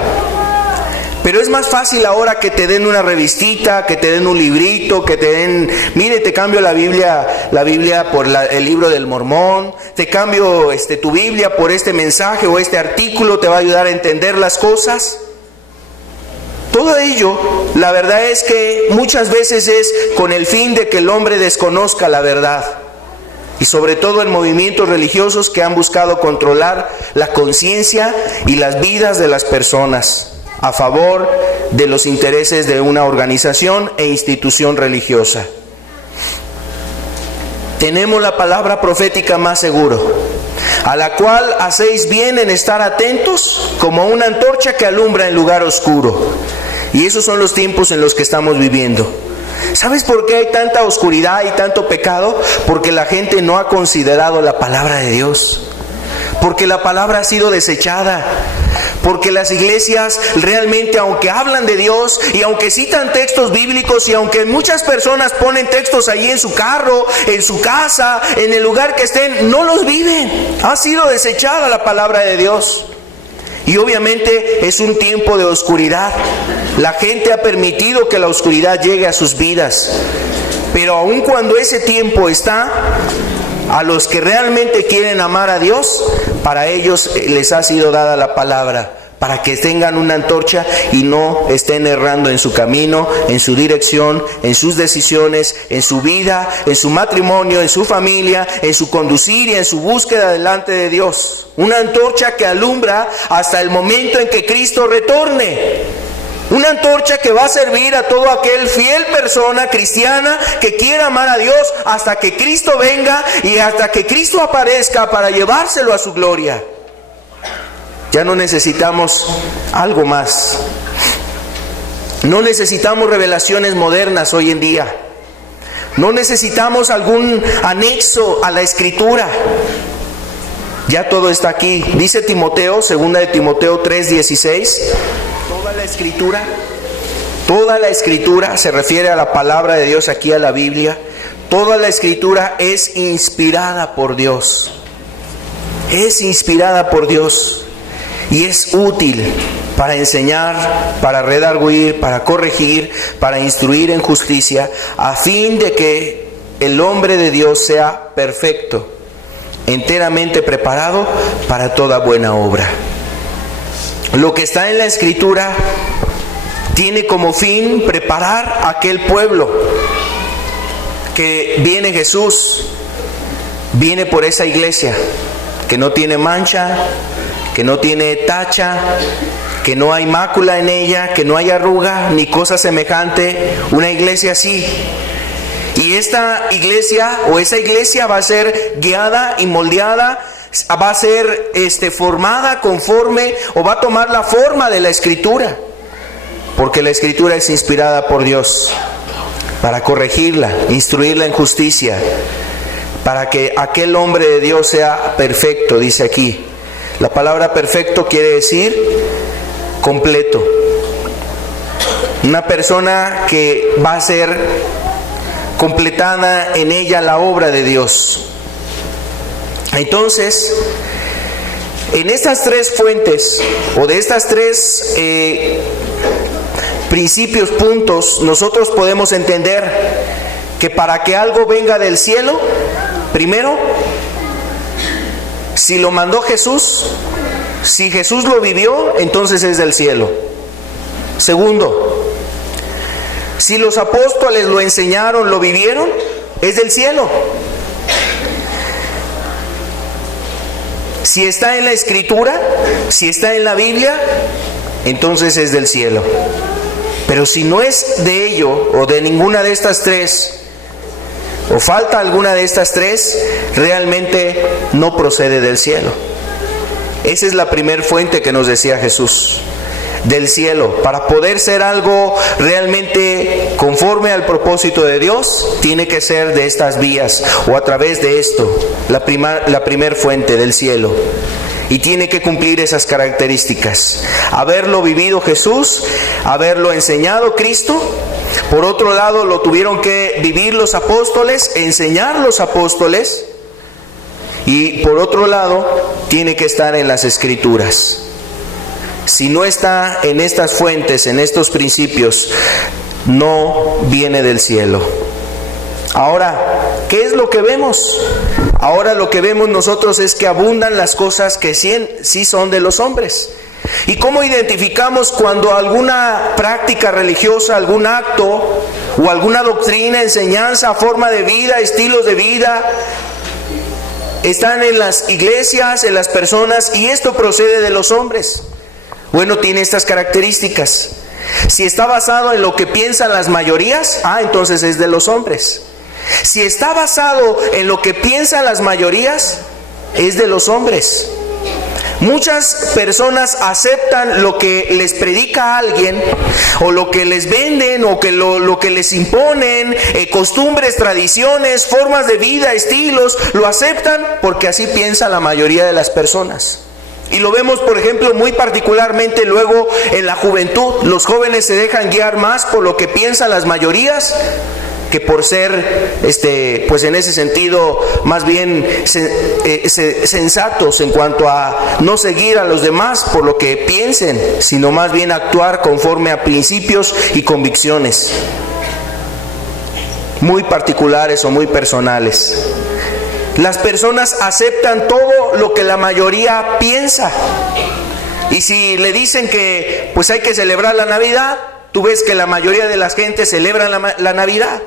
Pero es más fácil ahora que te den una revistita, que te den un librito, que te den, mire, te cambio la Biblia por el libro del Mormón, te cambio tu Biblia por este mensaje o este artículo, te va a ayudar a entender las cosas. Todo ello, la verdad es que muchas veces es con el fin de que el hombre desconozca la verdad. Y sobre todo en movimientos religiosos que han buscado controlar la conciencia y las vidas de las personas a favor de los intereses de una organización e institución religiosa. Tenemos la palabra profética más seguro, a la cual hacéis bien en estar atentos como una antorcha que alumbra en lugar oscuro. Y esos son los tiempos en los que estamos viviendo. ¿Sabes por qué hay tanta oscuridad y tanto pecado? Porque la gente no ha considerado la palabra de Dios. Porque la palabra ha sido desechada. Porque las iglesias realmente, aunque hablan de Dios y aunque citan textos bíblicos y aunque muchas personas ponen textos allí en su carro, en su casa, en el lugar que estén, no los viven. Ha sido desechada la palabra de Dios. Y obviamente es un tiempo de oscuridad. La gente ha permitido que la oscuridad llegue a sus vidas. Pero aun cuando ese tiempo está, a los que realmente quieren amar a Dios, para ellos les ha sido dada la palabra, para que tengan una antorcha y no estén errando en su camino, en su dirección, en sus decisiones, en su vida, en su matrimonio, en su familia, en su conducir y en su búsqueda delante de Dios. Una antorcha que alumbra hasta el momento en que Cristo retorne. Una antorcha que va a servir a todo aquel fiel persona cristiana que quiera amar a Dios hasta que Cristo venga y hasta que Cristo aparezca para llevárselo a su gloria. Ya no necesitamos algo más. No necesitamos revelaciones modernas hoy en día. No necesitamos algún anexo a la Escritura. Ya todo está aquí. Dice Timoteo, 2 de Timoteo 3:16. Toda la Escritura se refiere a la palabra de Dios, aquí a la Biblia. Toda la Escritura es inspirada por Dios. Es inspirada por Dios. Y es útil para enseñar, para redarguir, para corregir, para instruir en justicia, a fin de que el hombre de Dios sea perfecto, enteramente preparado para toda buena obra. Lo que está en la Escritura tiene como fin preparar a aquel pueblo que viene Jesús, viene por esa iglesia que no tiene mancha, que no tiene tacha, que no hay mácula en ella, que no hay arruga ni cosa semejante, una iglesia así. Y esta iglesia o esa iglesia va a ser guiada y moldeada, va a ser formada conforme o va a tomar la forma de la Escritura, porque la Escritura es inspirada por Dios para corregirla, instruirla en justicia, para que aquel hombre de Dios sea perfecto, dice aquí. La palabra perfecto quiere decir completo. Una persona que va a ser completada en ella la obra de Dios. Entonces, en estas tres fuentes, o de estas tres principios, puntos, nosotros podemos entender que para que algo venga del cielo, primero, si lo mandó Jesús, si Jesús lo vivió, entonces es del cielo. Segundo, si los apóstoles lo enseñaron, lo vivieron, es del cielo. Si está en la Escritura, si está en la Biblia, entonces es del cielo. Pero si no es de ello o de ninguna de estas tres, o falta alguna de estas tres, realmente no procede del cielo. Esa es la primer fuente que nos decía Jesús, del cielo. Para poder ser algo realmente conforme al propósito de Dios, tiene que ser de estas vías o a través de esto, la primer fuente del cielo. Y tiene que cumplir esas características: haberlo vivido Jesús, haberlo enseñado Cristo. Por otro lado, lo tuvieron que vivir los apóstoles, enseñar los apóstoles. Y por otro lado, tiene que estar en las Escrituras. Si no está en estas fuentes, en estos principios, no viene del cielo. Ahora, ¿qué es lo que vemos? Ahora lo que vemos nosotros es que abundan las cosas que sí son de los hombres. ¿Y cómo identificamos cuando alguna práctica religiosa, algún acto o alguna doctrina, enseñanza, forma de vida, estilos de vida están en las iglesias, en las personas, y esto procede de los hombres? Bueno, tiene estas características. Si está basado en lo que piensan las mayorías, entonces es de los hombres. Si está basado en lo que piensan las mayorías, es de los hombres. Muchas personas aceptan lo que les predica alguien, o lo que les venden, o que lo que les imponen, costumbres, tradiciones, formas de vida, estilos, lo aceptan porque así piensa la mayoría de las personas. Y lo vemos, por ejemplo, muy particularmente luego en la juventud. Los jóvenes se dejan guiar más por lo que piensan las mayorías que por ser, pues en ese sentido, más bien sensatos en cuanto a no seguir a los demás por lo que piensen, sino más bien actuar conforme a principios y convicciones muy particulares o muy personales. Las personas aceptan todo lo que la mayoría piensa. Y si le dicen que pues hay que celebrar la Navidad, tú ves que la mayoría de las gentes celebran la Navidad.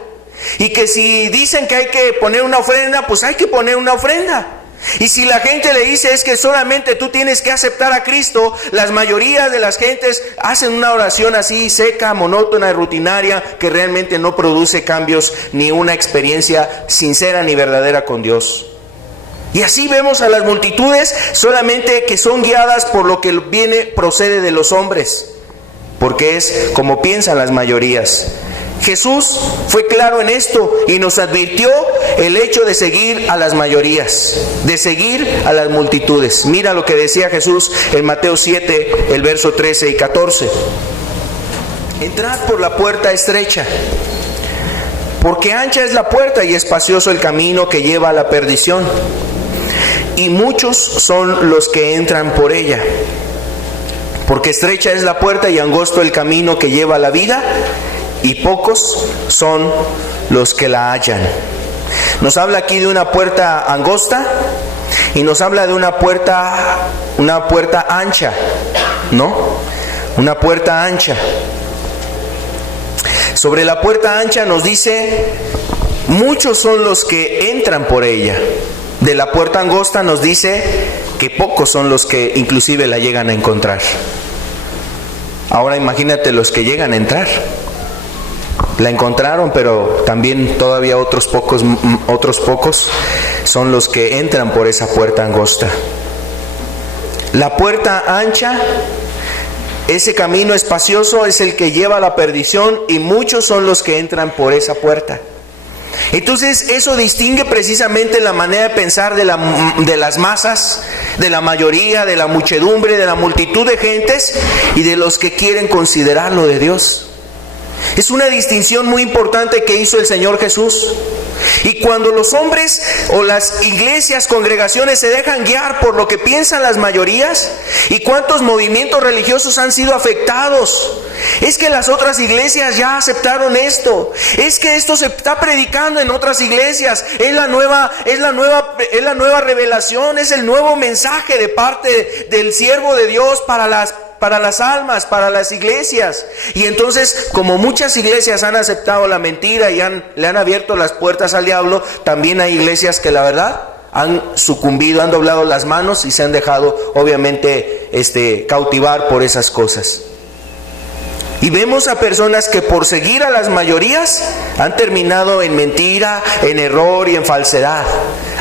Y que si dicen que hay que poner una ofrenda, pues hay que poner una ofrenda. Y si la gente le dice es que solamente tú tienes que aceptar a Cristo, las mayorías de las gentes hacen una oración así seca, monótona y rutinaria, que realmente no produce cambios ni una experiencia sincera ni verdadera con Dios. Y así vemos a las multitudes solamente que son guiadas por lo que procede de los hombres, porque es como piensan las mayorías. Jesús fue claro en esto y nos advirtió el hecho de seguir a las mayorías, de seguir a las multitudes. Mira lo que decía Jesús en Mateo 7, el verso 13 y 14. Entrad por la puerta estrecha, porque ancha es la puerta y espacioso el camino que lleva a la perdición, y muchos son los que entran por ella. Porque estrecha es la puerta y angosto el camino que lleva a la vida, y pocos son los que la hallan. Nos habla aquí de una puerta angosta y nos habla de una puerta ancha, ¿no? Una puerta ancha. Sobre la puerta ancha nos dice, muchos son los que entran por ella. De la puerta angosta nos dice que pocos son los que inclusive la llegan a encontrar. Ahora imagínate los que llegan a entrar. La encontraron, pero también todavía otros pocos son los que entran por esa puerta angosta. La puerta ancha, ese camino espacioso es el que lleva a la perdición, y muchos son los que entran por esa puerta. Entonces eso distingue precisamente la manera de pensar de las masas, de la mayoría, de la muchedumbre, de la multitud de gentes y de los que quieren considerarlo de Dios. Es una distinción muy importante que hizo el Señor Jesús. Y cuando los hombres o las iglesias, congregaciones se dejan guiar por lo que piensan las mayorías, ¿y cuántos movimientos religiosos han sido afectados? Es que las otras iglesias ya aceptaron esto. Es que esto se está predicando en otras iglesias. Es la nueva revelación, es el nuevo mensaje de parte del siervo de Dios para las almas, para las iglesias. Y entonces, como muchas iglesias han aceptado la mentira y le han abierto las puertas al diablo, también hay iglesias que la verdad han sucumbido, han doblado las manos y se han dejado obviamente cautivar por esas cosas. Y vemos a personas que por seguir a las mayorías han terminado en mentira, en error y en falsedad.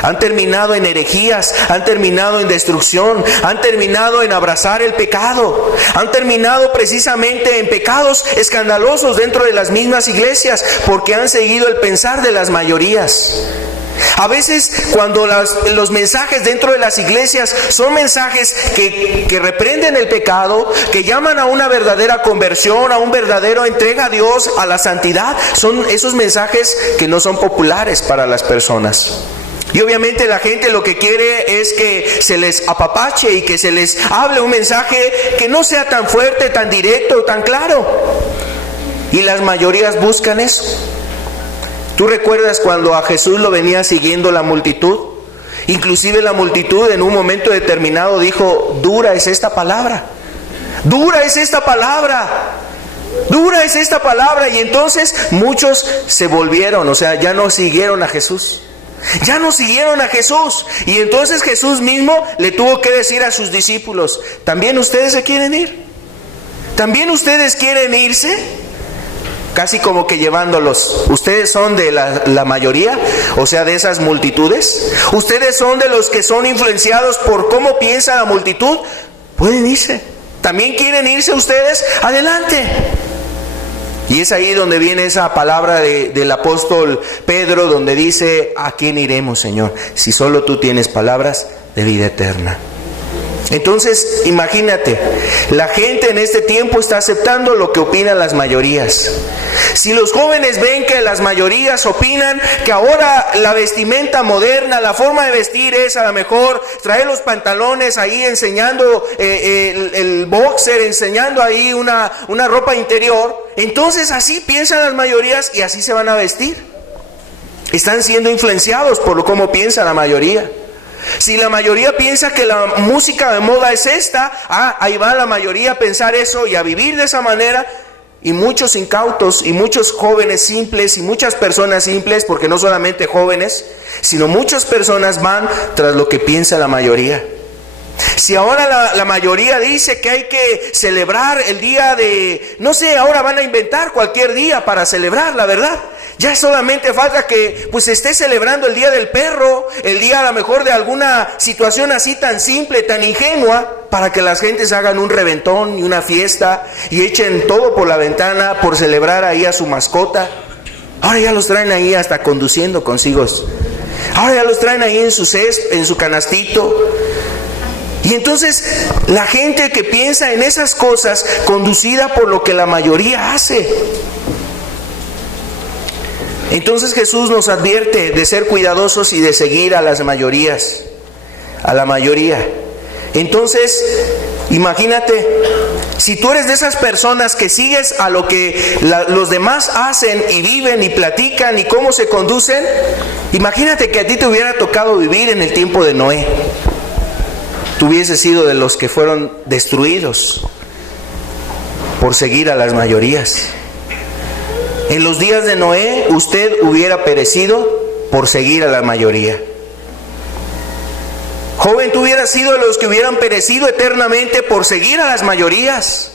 Han terminado en herejías, han terminado en destrucción, han terminado en abrazar el pecado. Han terminado precisamente en pecados escandalosos dentro de las mismas iglesias porque han seguido el pensar de las mayorías. A veces cuando los mensajes dentro de las iglesias son mensajes que reprenden el pecado, que llaman a una verdadera conversión, a un verdadero entrega a Dios, a la santidad, son esos mensajes que no son populares para las personas. Y obviamente la gente lo que quiere es que se les apapache y que se les hable un mensaje que no sea tan fuerte, tan directo, tan claro. Y las mayorías buscan eso. ¿Tú recuerdas cuando a Jesús lo venía siguiendo la multitud? Inclusive la multitud en un momento determinado dijo: dura es esta palabra, dura es esta palabra, dura es esta palabra. Y entonces muchos se volvieron, o sea, ya no siguieron a Jesús. Ya no siguieron a Jesús. Y entonces Jesús mismo le tuvo que decir a sus discípulos: ¿también ustedes se quieren ir? ¿También ustedes quieren irse? Casi como que llevándolos. ¿Ustedes son de la mayoría? O sea, de esas multitudes. ¿Ustedes son de los que son influenciados por cómo piensa la multitud? Pueden irse. ¿También quieren irse ustedes? Adelante. Y es ahí donde viene esa palabra del apóstol Pedro, donde dice: ¿a quién iremos, Señor? Si solo tú tienes palabras de vida eterna. Entonces, imagínate, la gente en este tiempo está aceptando lo que opinan las mayorías. Si los jóvenes ven que las mayorías opinan que ahora la vestimenta moderna, la forma de vestir es a lo mejor traer los pantalones ahí enseñando el boxer, enseñando ahí una ropa interior, entonces así piensan las mayorías y así se van a vestir. Están siendo influenciados por cómo piensa la mayoría. Si la mayoría piensa que la música de moda es esta, ahí va la mayoría a pensar eso y a vivir de esa manera. Y muchos incautos y muchos jóvenes simples y muchas personas simples, porque no solamente jóvenes, sino muchas personas van tras lo que piensa la mayoría. Si ahora la mayoría dice que hay que celebrar el día de, no sé, ahora van a inventar cualquier día para celebrar, la verdad. Ya solamente falta que pues esté celebrando el día del perro, el día a lo mejor de alguna situación así tan simple, tan ingenua, para que las gentes hagan un reventón y una fiesta y echen todo por la ventana por celebrar ahí a su mascota. Ahora ya los traen ahí hasta conduciendo consigo. Ahora ya los traen ahí en su canastito. Y entonces la gente que piensa en esas cosas, conducida por lo que la mayoría hace. Entonces Jesús nos advierte de ser cuidadosos y de seguir a las mayorías, a la mayoría. Entonces, imagínate, si tú eres de esas personas que sigues a lo que los demás hacen y viven y platican y cómo se conducen, imagínate que a ti te hubiera tocado vivir en el tiempo de Noé. Tú hubieses sido de los que fueron destruidos por seguir a las mayorías. En los días de Noé, usted hubiera perecido por seguir a la mayoría. Joven, tú hubieras sido de los que hubieran perecido eternamente por seguir a las mayorías.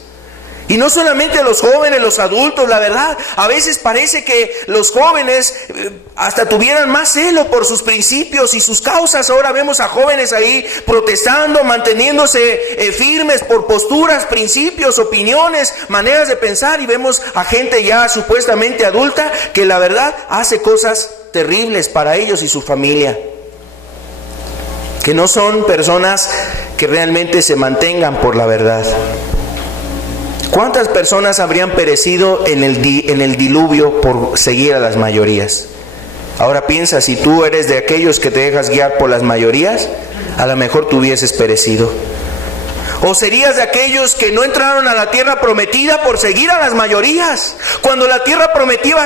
Y no solamente los jóvenes, los adultos, la verdad, a veces parece que los jóvenes hasta tuvieran más celo por sus principios y sus causas. Ahora vemos a jóvenes ahí protestando, manteniéndose firmes por posturas, principios, opiniones, maneras de pensar. Y vemos a gente ya supuestamente adulta que la verdad hace cosas terribles para ellos y su familia. Que no son personas que realmente se mantengan por la verdad. ¿Cuántas personas habrían perecido en el diluvio por seguir a las mayorías? Ahora piensa, si tú eres de aquellos que te dejas guiar por las mayorías, a lo mejor tú hubieses perecido. ¿O serías de aquellos que no entraron a la tierra prometida por seguir a las mayorías? Cuando la tierra prometida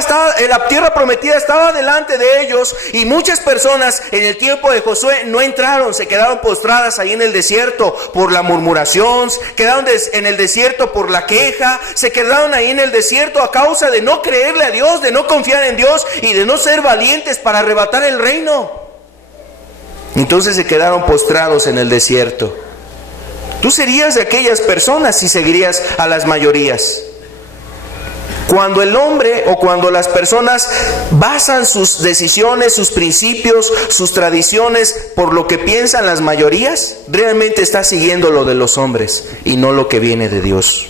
estaba delante de ellos y muchas personas en el tiempo de Josué no entraron, se quedaron postradas ahí en el desierto por la murmuración, quedaron en el desierto por la queja, se quedaron ahí en el desierto a causa de no creerle a Dios, de no confiar en Dios y de no ser valientes para arrebatar el reino. Entonces se quedaron postrados en el desierto. Tú serías de aquellas personas si seguirías a las mayorías. Cuando el hombre o cuando las personas basan sus decisiones, sus principios, sus tradiciones por lo que piensan las mayorías, realmente está siguiendo lo de los hombres y no lo que viene de Dios.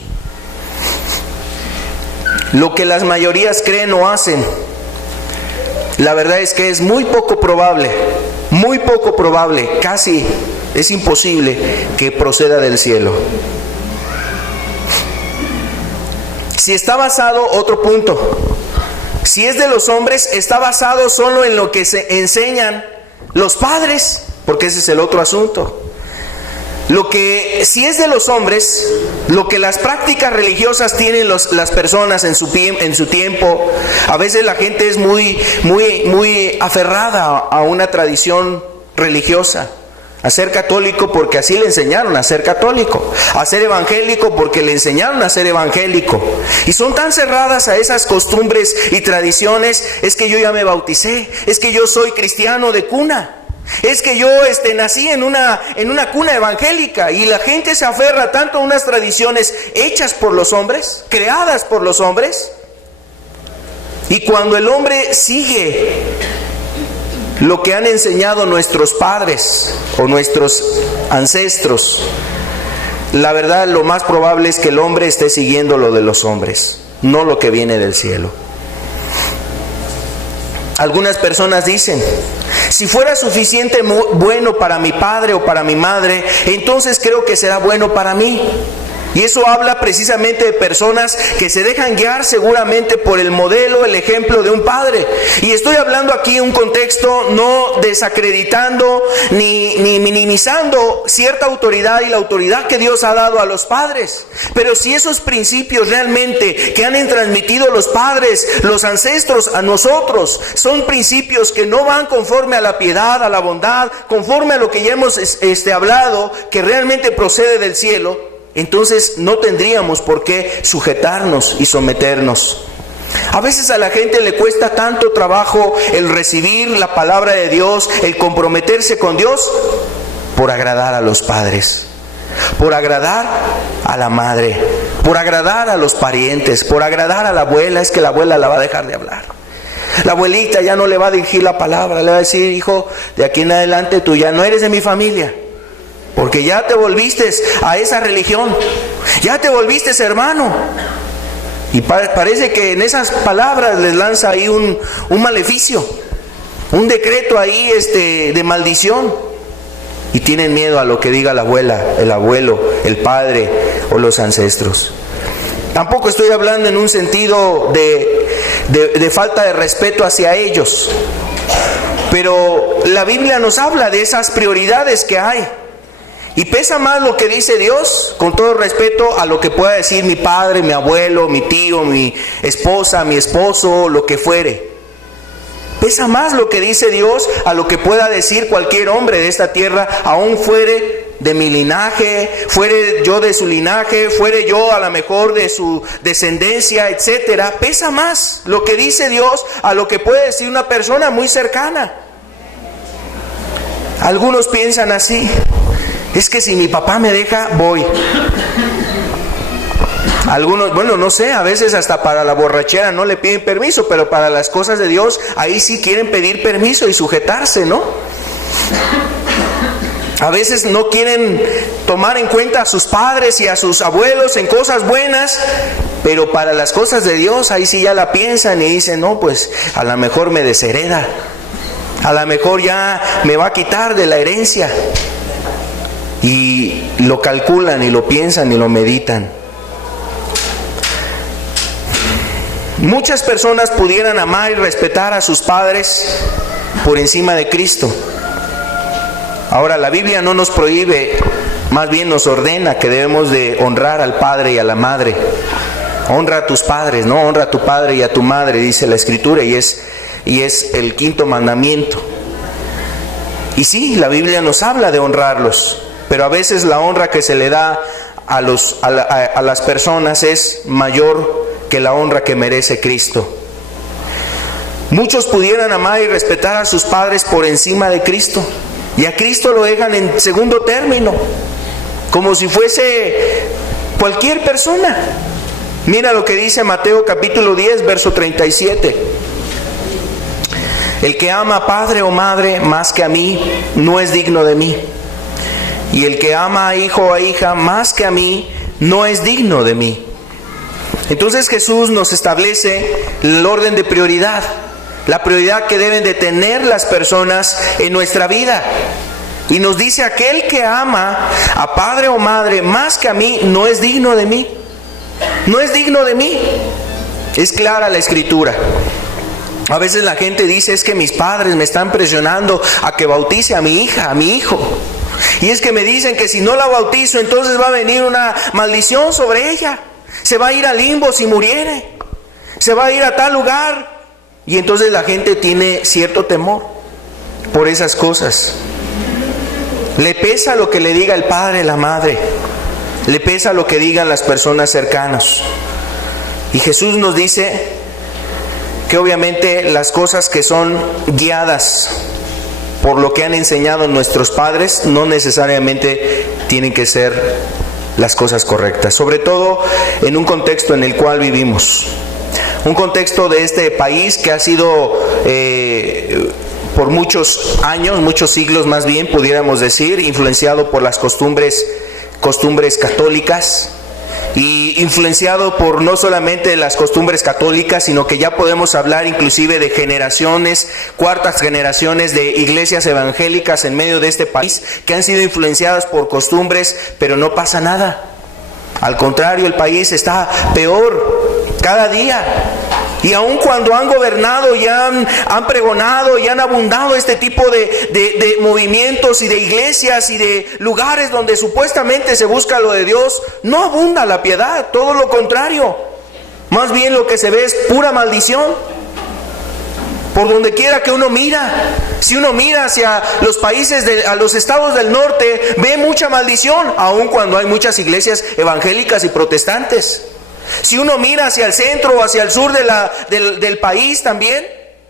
Lo que las mayorías creen o hacen, la verdad es que es muy poco probable, casi es imposible que proceda del cielo. Si está basado, otro punto, si es de los hombres, está basado solo en lo que se enseñan los padres, porque ese es el otro asunto. Si es de los hombres, lo que las prácticas religiosas tienen las personas en su tiempo, a veces la gente es muy aferrada a una tradición religiosa. A ser católico porque así le enseñaron a ser católico, a ser evangélico porque le enseñaron a ser evangélico. Y son tan cerradas a esas costumbres y tradiciones, es que yo ya me bauticé, es que yo soy cristiano de cuna, es que yo nací en una cuna evangélica, y la gente se aferra tanto a unas tradiciones hechas por los hombres, creadas por los hombres, y cuando el hombre sigue lo que han enseñado nuestros padres o nuestros ancestros, la verdad, lo más probable es que el hombre esté siguiendo lo de los hombres, no lo que viene del cielo. Algunas personas dicen: si fuera suficiente bueno para mi padre o para mi madre, entonces creo que será bueno para mí. Y eso habla precisamente de personas que se dejan guiar seguramente por el modelo, el ejemplo de un padre. Y estoy hablando aquí en un contexto no desacreditando ni minimizando cierta autoridad y la autoridad que Dios ha dado a los padres. Pero si esos principios realmente que han transmitido los padres, los ancestros a nosotros, son principios que no van conforme a la piedad, a la bondad, conforme a lo que ya hemos hablado, que realmente procede del cielo, entonces no tendríamos por qué sujetarnos y someternos. A veces a la gente le cuesta tanto trabajo el recibir la palabra de Dios, el comprometerse con Dios, por agradar a los padres, por agradar a la madre, por agradar a los parientes, por agradar a la abuela. Es que la abuela la va a dejar de hablar. La abuelita ya no le va a dirigir la palabra, le va a decir: hijo, de aquí en adelante tú ya no eres de mi familia, porque ya te volviste a esa religión, ya te volviste hermano. Y parece que en esas palabras les lanza ahí un maleficio, un decreto ahí de maldición. Y tienen miedo a lo que diga la abuela, el abuelo, el padre o los ancestros. Tampoco estoy hablando en un sentido de falta de respeto hacia ellos, pero la Biblia nos habla de esas prioridades que hay. Y pesa más lo que dice Dios, con todo respeto, a lo que pueda decir mi padre, mi abuelo, mi tío, mi esposa, mi esposo, lo que fuere. Pesa más lo que dice Dios a lo que pueda decir cualquier hombre de esta tierra, aún fuere de mi linaje, fuere yo de su linaje, fuere yo a lo mejor de su descendencia, etcétera. Pesa más lo que dice Dios a lo que puede decir una persona muy cercana. Algunos piensan así: es que si mi papá me deja, voy. Algunos, bueno, no sé, a veces hasta para la borrachera no le piden permiso, pero para las cosas de Dios, ahí sí quieren pedir permiso y sujetarse, ¿no? A veces no quieren tomar en cuenta a sus padres y a sus abuelos en cosas buenas, pero para las cosas de Dios, ahí sí ya la piensan y dicen: no, pues a lo mejor me deshereda, a lo mejor ya me va a quitar de la herencia. Y lo calculan y lo piensan y lo meditan. Muchas personas pudieran amar y respetar a sus padres por encima de Cristo. Ahora, la Biblia no nos prohíbe, más bien nos ordena que debemos de honrar al padre y a la madre. Honra a tus padres, ¿no? Honra a tu padre y a tu madre, dice la Escritura, y es el quinto mandamiento. Y sí, la Biblia nos habla de honrarlos, pero a veces la honra que se le da a las personas es mayor que la honra que merece Cristo. Muchos pudieran amar y respetar a sus padres por encima de Cristo, y a Cristo lo dejan en segundo término, como si fuese cualquier persona. Mira lo que dice Mateo capítulo 10, verso 37. El que ama a padre o madre más que a mí, no es digno de mí. Y el que ama a hijo o a hija más que a mí, no es digno de mí. Entonces Jesús nos establece el orden de prioridad, la prioridad que deben de tener las personas en nuestra vida. Y nos dice, aquel que ama a padre o madre más que a mí, no es digno de mí. No es digno de mí. Es clara la Escritura. A veces la gente dice, es que mis padres me están presionando a que bautice a mi hija, a mi hijo. Y es que me dicen que si no la bautizo, entonces va a venir una maldición sobre ella. Se va a ir al limbo si muriere. Se va a ir a tal lugar. Y entonces la gente tiene cierto temor por esas cosas. Le pesa lo que le diga el padre, la madre. Le pesa lo que digan las personas cercanas. Y Jesús nos dice que obviamente las cosas que son guiadas por lo que han enseñado nuestros padres no necesariamente tienen que ser las cosas correctas, sobre todo en un contexto en el cual vivimos, un contexto de este país que ha sido por muchos años, muchos siglos más bien, pudiéramos decir, influenciado por las costumbres católicas. Y influenciado por no solamente las costumbres católicas, sino que ya podemos hablar inclusive de generaciones, cuartas generaciones de iglesias evangélicas en medio de este país que han sido influenciadas por costumbres, pero no pasa nada. Al contrario, el país está peor cada día. Y aun cuando han gobernado y han pregonado y han abundado este tipo de movimientos y de iglesias y de lugares donde supuestamente se busca lo de Dios, no abunda la piedad, todo lo contrario. Más bien lo que se ve es pura maldición. Por donde quiera que uno mira, si uno mira hacia los países, a los estados del norte, ve mucha maldición, aun cuando hay muchas iglesias evangélicas y protestantes. Si uno mira hacia el centro o hacia el sur del país también,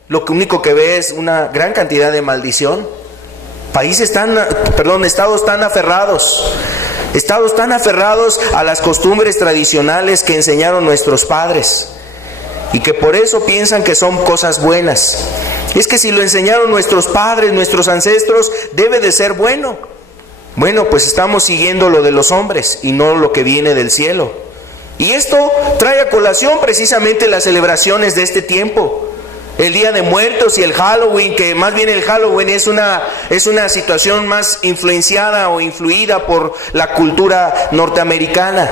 lo único que ve es una gran cantidad de maldición. Estados tan aferrados a las costumbres tradicionales que enseñaron nuestros padres y que por eso piensan que son cosas buenas. Es que si lo enseñaron nuestros padres, nuestros ancestros, debe de ser bueno. Bueno, pues estamos siguiendo lo de los hombres y no lo que viene del cielo. Y esto trae a colación precisamente las celebraciones de este tiempo. El Día de Muertos y el Halloween, que más bien el Halloween es una situación más influenciada o influida por la cultura norteamericana.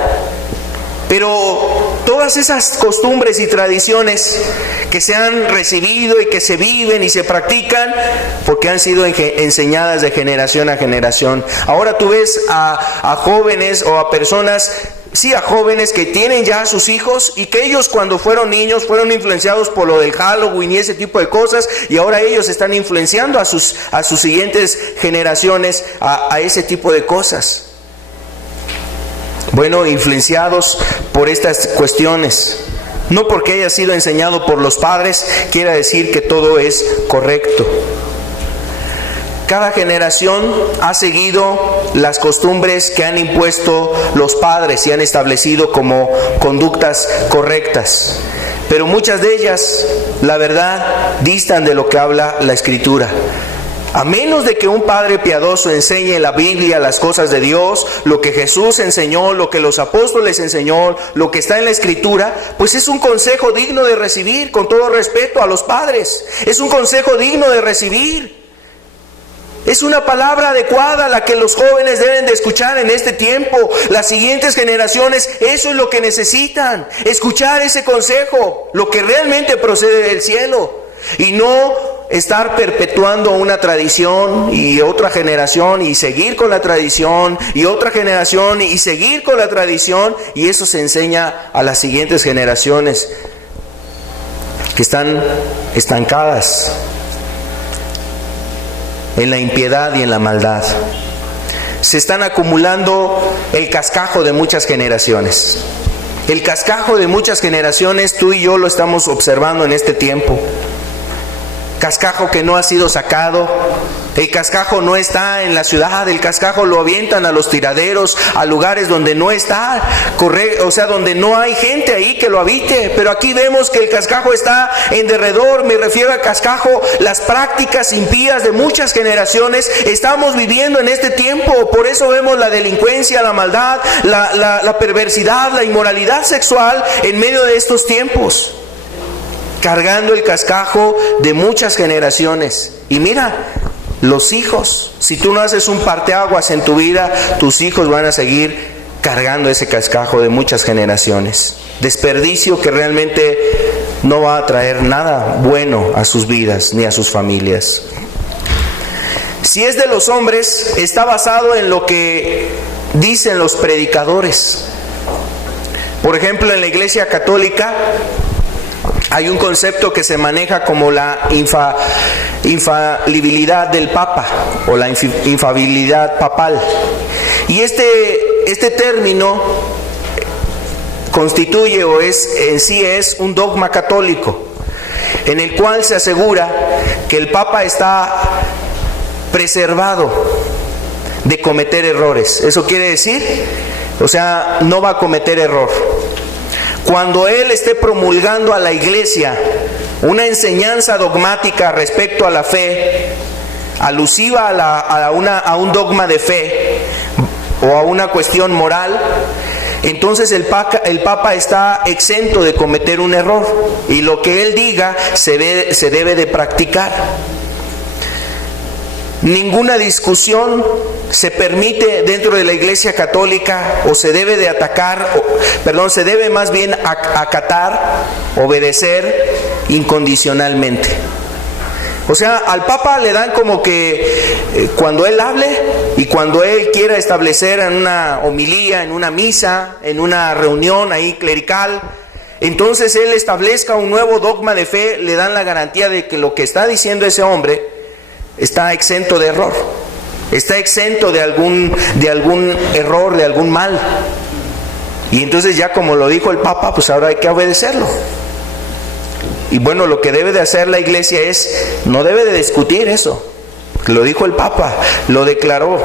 Pero todas esas costumbres y tradiciones que se han recibido y que se viven y se practican porque han sido enseñadas de generación a generación. Ahora tú ves a jóvenes o a personas, sí, a jóvenes que tienen ya a sus hijos y que ellos cuando fueron niños fueron influenciados por lo del Halloween y ese tipo de cosas, y ahora ellos están influenciando a sus siguientes generaciones a ese tipo de cosas. Bueno, influenciados por estas cuestiones. No porque haya sido enseñado por los padres quiere decir que todo es correcto. Cada generación ha seguido las costumbres que han impuesto los padres y han establecido como conductas correctas. Pero muchas de ellas, la verdad, distan de lo que habla la Escritura. A menos de que un padre piadoso enseñe en la Biblia las cosas de Dios, lo que Jesús enseñó, lo que los apóstoles enseñó, lo que está en la Escritura, pues es un consejo digno de recibir, con todo respeto a los padres. Es un consejo digno de recibir. Es una palabra adecuada la que los jóvenes deben de escuchar en este tiempo. Las siguientes generaciones, eso es lo que necesitan, escuchar ese consejo, lo que realmente procede del cielo, y no estar perpetuando una tradición y otra generación y seguir con la tradición y otra generación y seguir con la tradición, y eso se enseña a las siguientes generaciones que están estancadas en la impiedad y en la maldad. Se están acumulando el cascajo de muchas generaciones. El cascajo de muchas generaciones, tú y yo lo estamos observando en este tiempo. Cascajo que no ha sido sacado, El cascajo no está en la ciudad, el cascajo lo avientan a los tiraderos, a lugares donde no está, donde no hay gente ahí que lo habite. Pero aquí vemos que el cascajo está en derredor. Me refiero al cascajo, las prácticas impías de muchas generaciones. Estamos viviendo en este tiempo, por eso vemos la delincuencia, la maldad, la perversidad, la inmoralidad sexual en medio de estos tiempos, cargando el cascajo de muchas generaciones. Y mira, los hijos, si tú no haces un parteaguas en tu vida, tus hijos van a seguir cargando ese cascajo de muchas generaciones. Desperdicio que realmente no va a traer nada bueno a sus vidas ni a sus familias. Si es de los hombres, está basado en lo que dicen los predicadores. Por ejemplo, en la Iglesia Católica hay un concepto que se maneja como la infalibilidad del Papa o la infalibilidad papal. Y este término constituye es un dogma católico en el cual se asegura que el Papa está preservado de cometer errores. Eso quiere decir, no va a cometer error. Cuando él esté promulgando a la iglesia una enseñanza dogmática respecto a la fe, alusiva a un dogma de fe o a una cuestión moral, entonces el Papa está exento de cometer un error, y lo que él diga se debe de practicar. Ninguna discusión se permite dentro de la Iglesia Católica, o se debe de se debe más bien acatar, obedecer incondicionalmente. Al Papa le dan como que cuando él hable y cuando él quiera establecer en una homilía, en una misa, en una reunión ahí clerical, entonces él establezca un nuevo dogma de fe, le dan la garantía de que lo que está diciendo ese hombre está exento de error, está exento de algún error, de algún mal. Y entonces ya como lo dijo el Papa, pues ahora hay que obedecerlo. Y bueno, lo que debe de hacer la iglesia no debe de discutir eso. Lo dijo el Papa, lo declaró.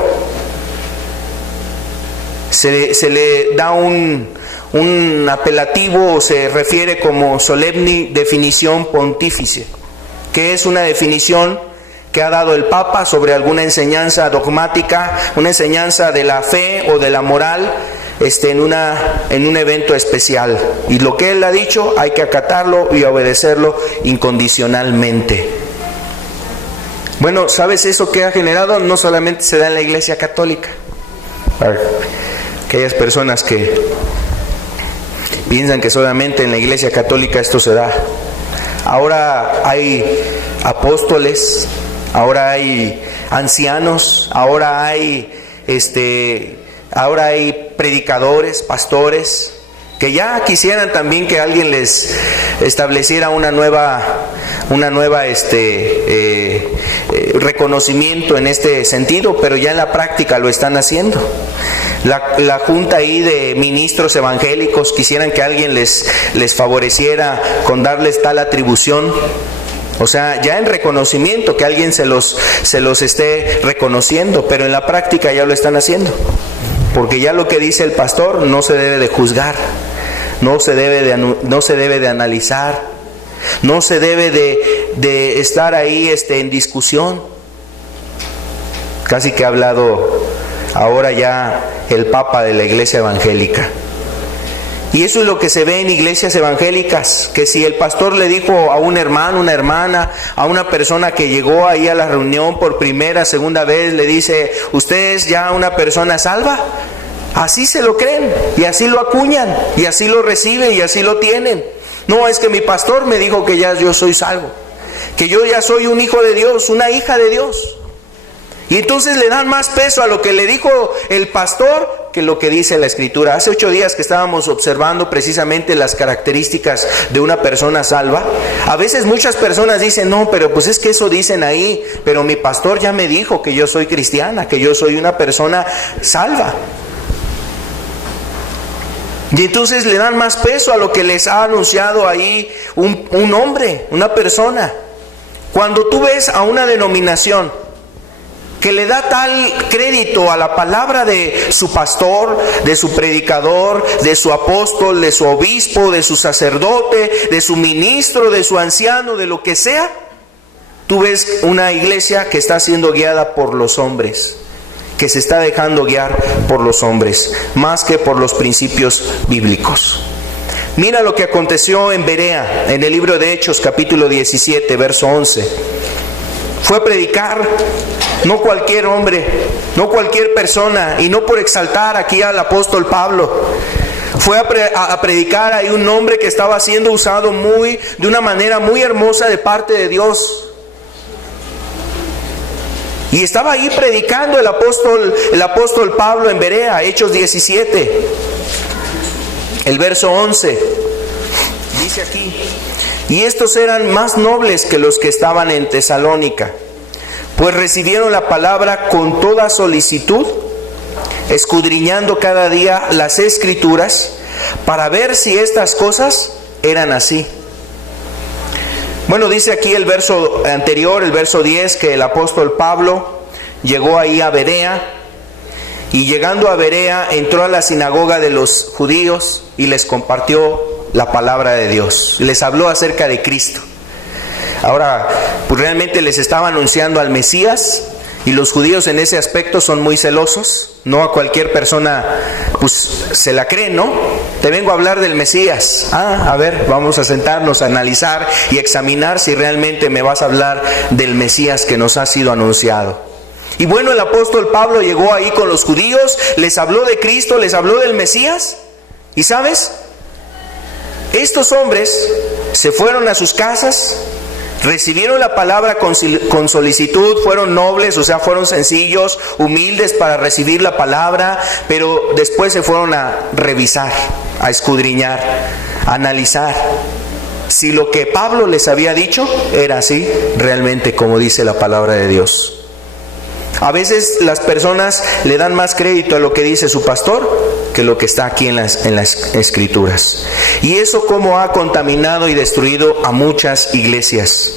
Se le da un apelativo, se refiere como solemne definición pontífice, que es una definición que ha dado el Papa sobre alguna enseñanza dogmática, una enseñanza de la fe o de la moral, en un evento especial. Y lo que él ha dicho hay que acatarlo y obedecerlo incondicionalmente. Bueno, ¿sabes eso que ha generado? No solamente se da en la Iglesia Católica. Aquellas personas que piensan que solamente en la Iglesia Católica esto se da. Ahora hay apóstoles, ahora hay ancianos, ahora hay predicadores, pastores, que ya quisieran también que alguien les estableciera una nueva reconocimiento en este sentido, pero ya en la práctica lo están haciendo. La junta ahí de ministros evangélicos quisieran que alguien les favoreciera con darles tal atribución. Ya en reconocimiento, que alguien se los esté reconociendo, pero en la práctica ya lo están haciendo. Porque ya lo que dice el pastor no se debe de juzgar, no se debe de analizar, no se debe de estar ahí en discusión. Casi que ha hablado ahora ya el Papa de la Iglesia Evangélica. Y eso es lo que se ve en iglesias evangélicas, que si el pastor le dijo a un hermano, una hermana, a una persona que llegó ahí a la reunión por primera, segunda vez, le dice, ¿usted es ya una persona salva? Así se lo creen, y así lo acuñan, y así lo reciben, y así lo tienen. No, es que mi pastor me dijo que ya yo soy salvo, que yo ya soy un hijo de Dios, una hija de Dios. Y entonces le dan más peso a lo que le dijo el pastor que lo que dice la Escritura. Hace 8 días que estábamos observando precisamente las características de una persona salva. A veces muchas personas dicen, no, pero pues es que eso dicen ahí, pero mi pastor ya me dijo que yo soy cristiana, que yo soy una persona salva. Y entonces le dan más peso a lo que les ha anunciado ahí un hombre, una persona. Cuando tú ves a una denominación que le da tal crédito a la palabra de su pastor, de su predicador, de su apóstol, de su obispo, de su sacerdote, de su ministro, de su anciano, de lo que sea, tú ves una iglesia que está siendo guiada por los hombres, que se está dejando guiar por los hombres, más que por los principios bíblicos. Mira lo que aconteció en Berea, en el libro de Hechos, capítulo 17, verso 11. Fue a predicar, no cualquier hombre, no cualquier persona, y no por exaltar aquí al apóstol Pablo. Fue a predicar ahí un hombre que estaba siendo usado de una manera muy hermosa de parte de Dios. Y estaba ahí predicando el apóstol Pablo en Berea, Hechos 17, el verso 11. Dice aquí: y estos eran más nobles que los que estaban en Tesalónica, pues recibieron la palabra con toda solicitud, escudriñando cada día las Escrituras, para ver si estas cosas eran así. Bueno, dice aquí el verso anterior, el verso 10, que el apóstol Pablo llegó ahí a Berea, y llegando a Berea entró a la sinagoga de los judíos y les compartió la palabra de Dios. Les habló acerca de Cristo. Ahora, pues realmente les estaba anunciando al Mesías, y los judíos en ese aspecto son muy celosos. No a cualquier persona pues se la cree, ¿no? Te vengo a hablar del Mesías. A ver, vamos a sentarnos a analizar y examinar si realmente me vas a hablar del Mesías que nos ha sido anunciado. Y bueno, el apóstol Pablo llegó ahí con los judíos, les habló de Cristo, les habló del Mesías. ¿Y sabes? Estos hombres se fueron a sus casas, recibieron la palabra con solicitud, fueron nobles, o sea, fueron sencillos, humildes para recibir la palabra, pero después se fueron a revisar, a escudriñar, a analizar si lo que Pablo les había dicho era así, realmente como dice la palabra de Dios. A veces las personas le dan más crédito a lo que dice su pastor que lo que está aquí en las Escrituras. Y eso como ha contaminado y destruido a muchas iglesias,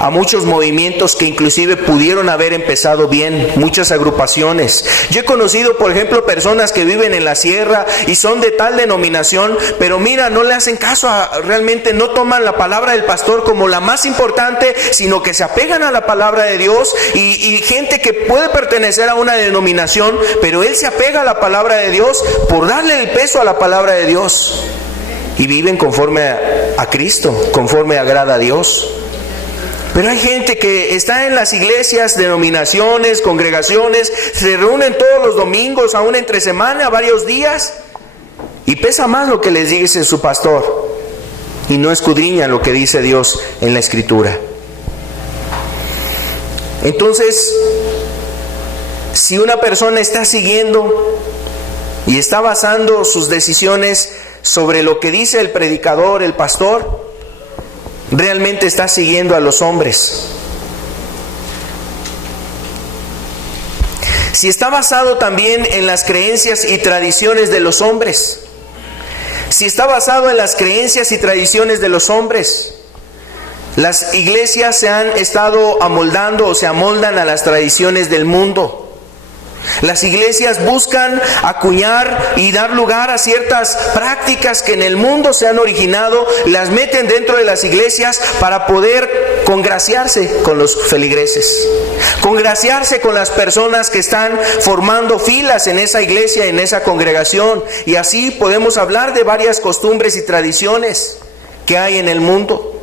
a muchos movimientos que inclusive pudieron haber empezado bien, muchas agrupaciones. Yo he conocido, por ejemplo, personas que viven en la sierra y son de tal denominación, pero mira, no le hacen caso realmente no toman la palabra del pastor como la más importante, sino que se apegan a la palabra de Dios, y gente que puede pertenecer a una denominación, pero él se apega a la palabra de Dios por darle el peso a la palabra de Dios, y viven conforme a Cristo, conforme agrada a Dios. Pero hay gente que está en las iglesias, denominaciones, congregaciones, se reúnen todos los domingos, aún entre semana, varios días, y pesa más lo que les dice su pastor, y no escudriñan lo que dice Dios en la Escritura. Entonces, si una persona está siguiendo y está basando sus decisiones sobre lo que dice el predicador, el pastor, realmente está siguiendo a los hombres. Si está basado también en las creencias y tradiciones de los hombres, si está basado en las creencias y tradiciones de los hombres, las iglesias se han estado amoldando o se amoldan a las tradiciones del mundo. Las iglesias buscan acuñar y dar lugar a ciertas prácticas que en el mundo se han originado, las meten dentro de las iglesias para poder congraciarse con los feligreses, congraciarse con las personas que están formando filas en esa iglesia, en esa congregación. Y así podemos hablar de varias costumbres y tradiciones que hay en el mundo.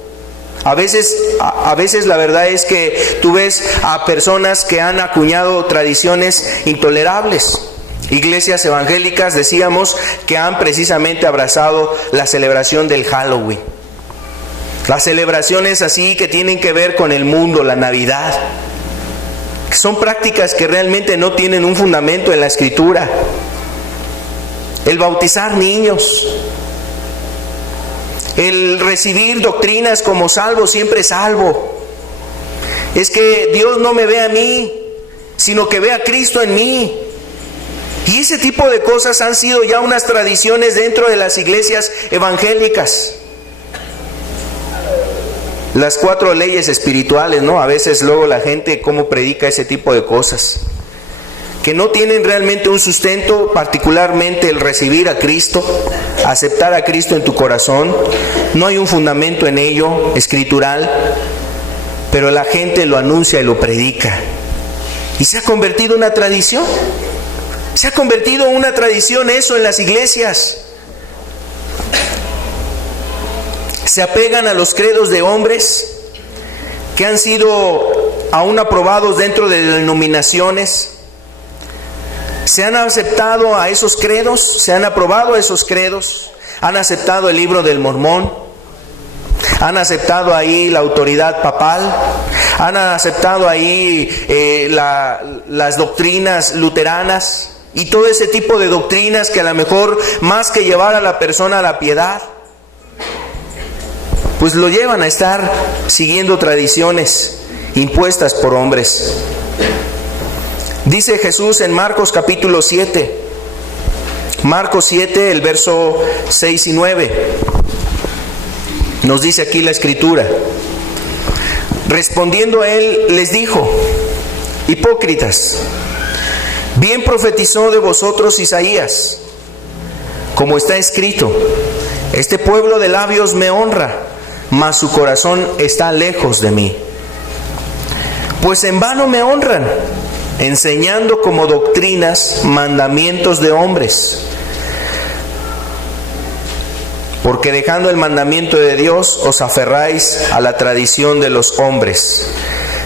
A veces la verdad es que tú ves a personas que han acuñado tradiciones intolerables. Iglesias evangélicas, decíamos, que han precisamente abrazado la celebración del Halloween. Las celebraciones así que tienen que ver con el mundo, la Navidad. Son prácticas que realmente no tienen un fundamento en la Escritura. El bautizar niños, el recibir doctrinas como salvo, siempre salvo. Es que Dios no me ve a mí, sino que ve a Cristo en mí. Y ese tipo de cosas han sido ya unas tradiciones dentro de las iglesias evangélicas. Las 4 leyes espirituales, ¿no? A veces luego la gente cómo predica ese tipo de cosas, que no tienen realmente un sustento, particularmente el recibir a Cristo, aceptar a Cristo en tu corazón. No hay un fundamento en ello escritural, pero la gente lo anuncia y lo predica. Y se ha convertido en una tradición. Se ha convertido en una tradición eso en las iglesias. Se apegan a los credos de hombres que han sido aún aprobados dentro de denominaciones. Se han aceptado a esos credos, se han aprobado esos credos, han aceptado el libro del Mormón, han aceptado ahí la autoridad papal, han aceptado ahí las doctrinas luteranas y todo ese tipo de doctrinas que a lo mejor más que llevar a la persona a la piedad, pues lo llevan a estar siguiendo tradiciones impuestas por hombres. Dice Jesús en Marcos capítulo 7, Marcos 7, el verso 6 y 9, nos dice aquí la escritura: respondiendo él les dijo: hipócritas, bien profetizó de vosotros Isaías, como está escrito: este pueblo de labios me honra, mas su corazón está lejos de mí. Pues en vano me honran, enseñando como doctrinas mandamientos de hombres. Porque dejando el mandamiento de Dios, os aferráis a la tradición de los hombres,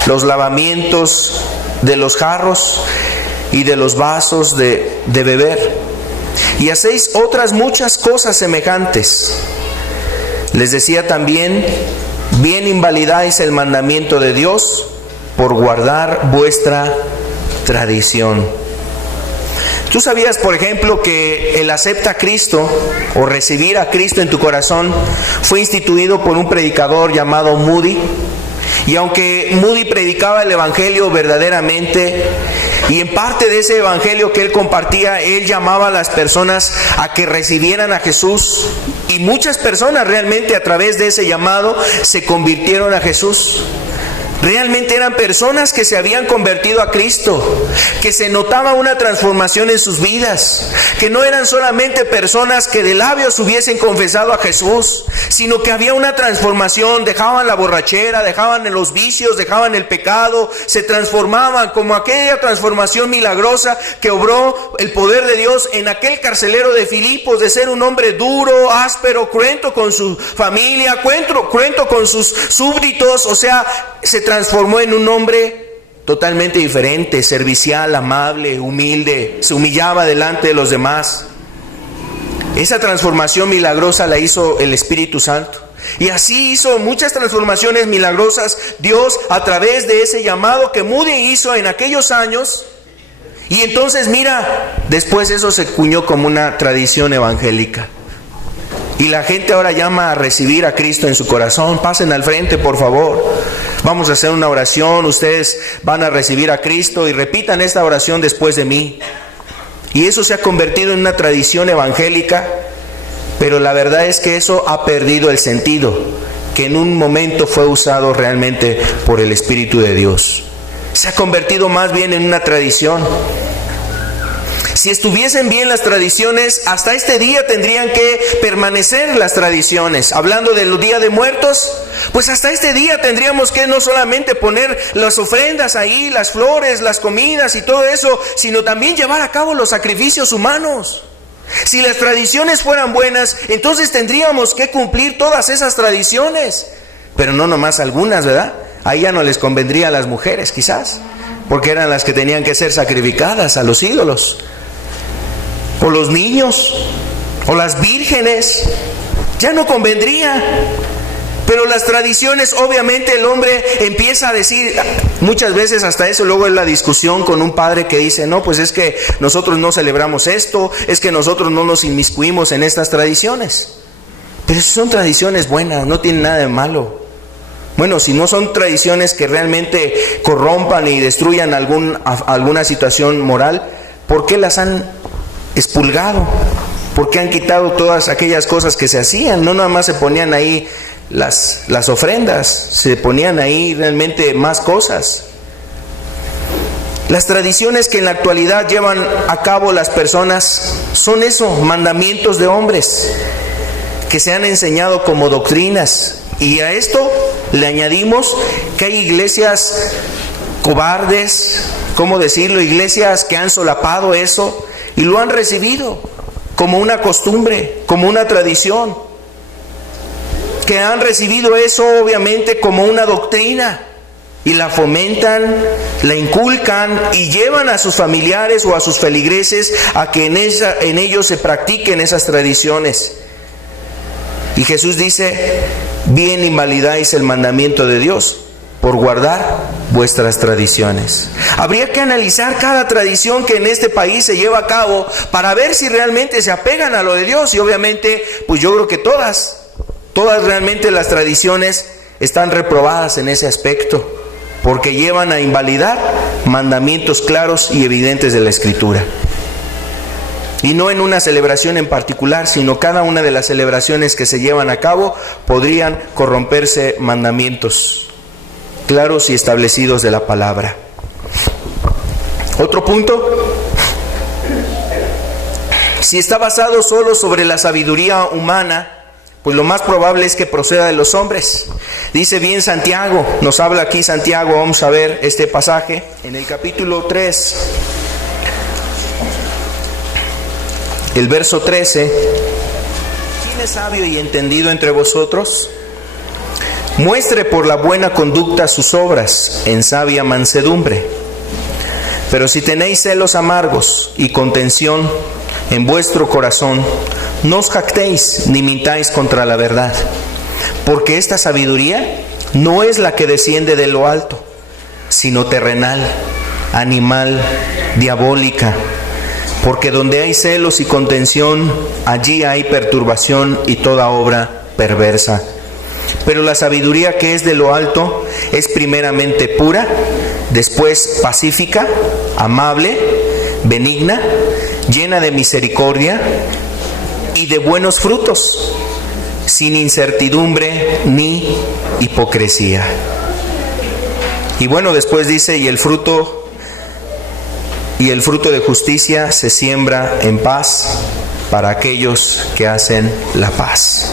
los lavamientos de los jarros y de los vasos de beber, y hacéis otras muchas cosas semejantes. Les decía también: bien invalidáis el mandamiento de Dios por guardar vuestra tradición. ¿Tú sabías, por ejemplo, que el acepta a Cristo o recibir a Cristo en tu corazón fue instituido por un predicador llamado Moody? Y aunque Moody predicaba el evangelio verdaderamente, y en parte de ese evangelio que él compartía, él llamaba a las personas a que recibieran a Jesús, y muchas personas realmente a través de ese llamado se convirtieron a Jesús. Realmente eran personas que se habían convertido a Cristo, que se notaba una transformación en sus vidas, que no eran solamente personas que de labios hubiesen confesado a Jesús, sino que había una transformación. Dejaban la borrachera, dejaban los vicios, dejaban el pecado, se transformaban como aquella transformación milagrosa que obró el poder de Dios en aquel carcelero de Filipos, de ser un hombre duro, áspero, cruento con su familia, cruento con sus súbditos. O sea, se transformó en un hombre totalmente diferente, servicial, amable, humilde, se humillaba delante de los demás. Esa transformación milagrosa la hizo el Espíritu Santo. Y así hizo muchas transformaciones milagrosas Dios a través de ese llamado que Moody hizo en aquellos años. Y entonces mira, después eso se cuñó como una tradición evangélica. Y la gente ahora llama a recibir a Cristo en su corazón. Pasen al frente, por favor. Vamos a hacer una oración. Ustedes van a recibir a Cristo y repitan esta oración después de mí. Y eso se ha convertido en una tradición evangélica, pero la verdad es que eso ha perdido el sentido, que en un momento fue usado realmente por el Espíritu de Dios. Se ha convertido más bien en una tradición. Si estuviesen bien las tradiciones, hasta este día tendrían que permanecer las tradiciones. Hablando del Día de Muertos, pues hasta este día tendríamos que no solamente poner las ofrendas ahí, las flores, las comidas y todo eso, sino también llevar a cabo los sacrificios humanos. Si las tradiciones fueran buenas, entonces tendríamos que cumplir todas esas tradiciones. Pero no nomás algunas, ¿verdad? Ahí ya no les convendría a las mujeres, quizás, porque eran las que tenían que ser sacrificadas a los ídolos. O los niños, o las vírgenes, ya no convendría. Pero las tradiciones, obviamente el hombre empieza a decir, muchas veces hasta eso, luego es la discusión con un padre que dice: no, pues es que nosotros no celebramos esto, es que nosotros no nos inmiscuimos en estas tradiciones. Pero son tradiciones buenas, no tienen nada de malo. Bueno, si no son tradiciones que realmente corrompan y destruyan alguna situación moral, ¿por qué las han expulgado? ¿Por qué han quitado todas aquellas cosas que se hacían? No nada más se ponían ahí las ofrendas, se ponían ahí realmente más cosas. Las tradiciones que en la actualidad llevan a cabo las personas son eso, mandamientos de hombres que se han enseñado como doctrinas. Y a esto le añadimos que hay iglesias cobardes, ¿cómo decirlo? Iglesias que han solapado eso y lo han recibido como una costumbre, como una tradición, que han recibido eso obviamente como una doctrina y la fomentan, la inculcan y llevan a sus familiares o a sus feligreses a que en ellos se practiquen esas tradiciones. Y Jesús dice: bien invalidáis el mandamiento de Dios por guardar vuestras tradiciones. Habría que analizar cada tradición que en este país se lleva a cabo para ver si realmente se apegan a lo de Dios. Y obviamente, pues yo creo que todas realmente las tradiciones están reprobadas en ese aspecto, porque llevan a invalidar mandamientos claros y evidentes de la Escritura. Y no en una celebración en particular, sino cada una de las celebraciones que se llevan a cabo podrían corromperse mandamientos claros y establecidos de la palabra. Otro punto: si está basado solo sobre la sabiduría humana, pues lo más probable es que proceda de los hombres. Dice bien Santiago, nos habla aquí Santiago, vamos a ver este pasaje en el capítulo 3, el verso 13. ¿Quién es sabio y entendido entre vosotros? Muestre por la buena conducta sus obras en sabia mansedumbre. Pero si tenéis celos amargos y contención en vuestro corazón, no os jactéis ni mintáis contra la verdad, porque esta sabiduría no es la que desciende de lo alto, sino terrenal, animal, diabólica. Porque donde hay celos y contención, allí hay perturbación y toda obra perversa. Pero la sabiduría que es de lo alto es primeramente pura, después pacífica, amable, benigna, llena de misericordia y de buenos frutos, sin incertidumbre ni hipocresía. Y bueno, después dice: y el fruto de justicia se siembra en paz para aquellos que hacen la paz.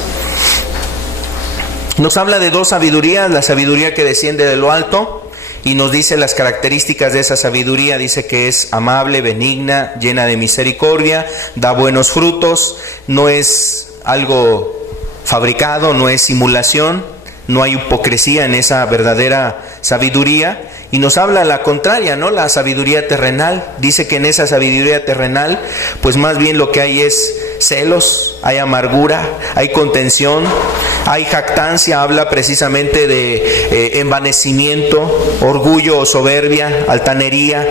Nos habla de dos sabidurías: la sabiduría que desciende de lo alto, y nos dice las características de esa sabiduría. Dice que es amable, benigna, llena de misericordia, da buenos frutos, no es algo fabricado, no es simulación, no hay hipocresía en esa verdadera sabiduría. Y nos habla la contraria, ¿no? La sabiduría terrenal. Dice que en esa sabiduría terrenal, pues más bien lo que hay es celos, hay amargura, hay contención, hay jactancia, habla precisamente de envanecimiento, orgullo o soberbia, altanería.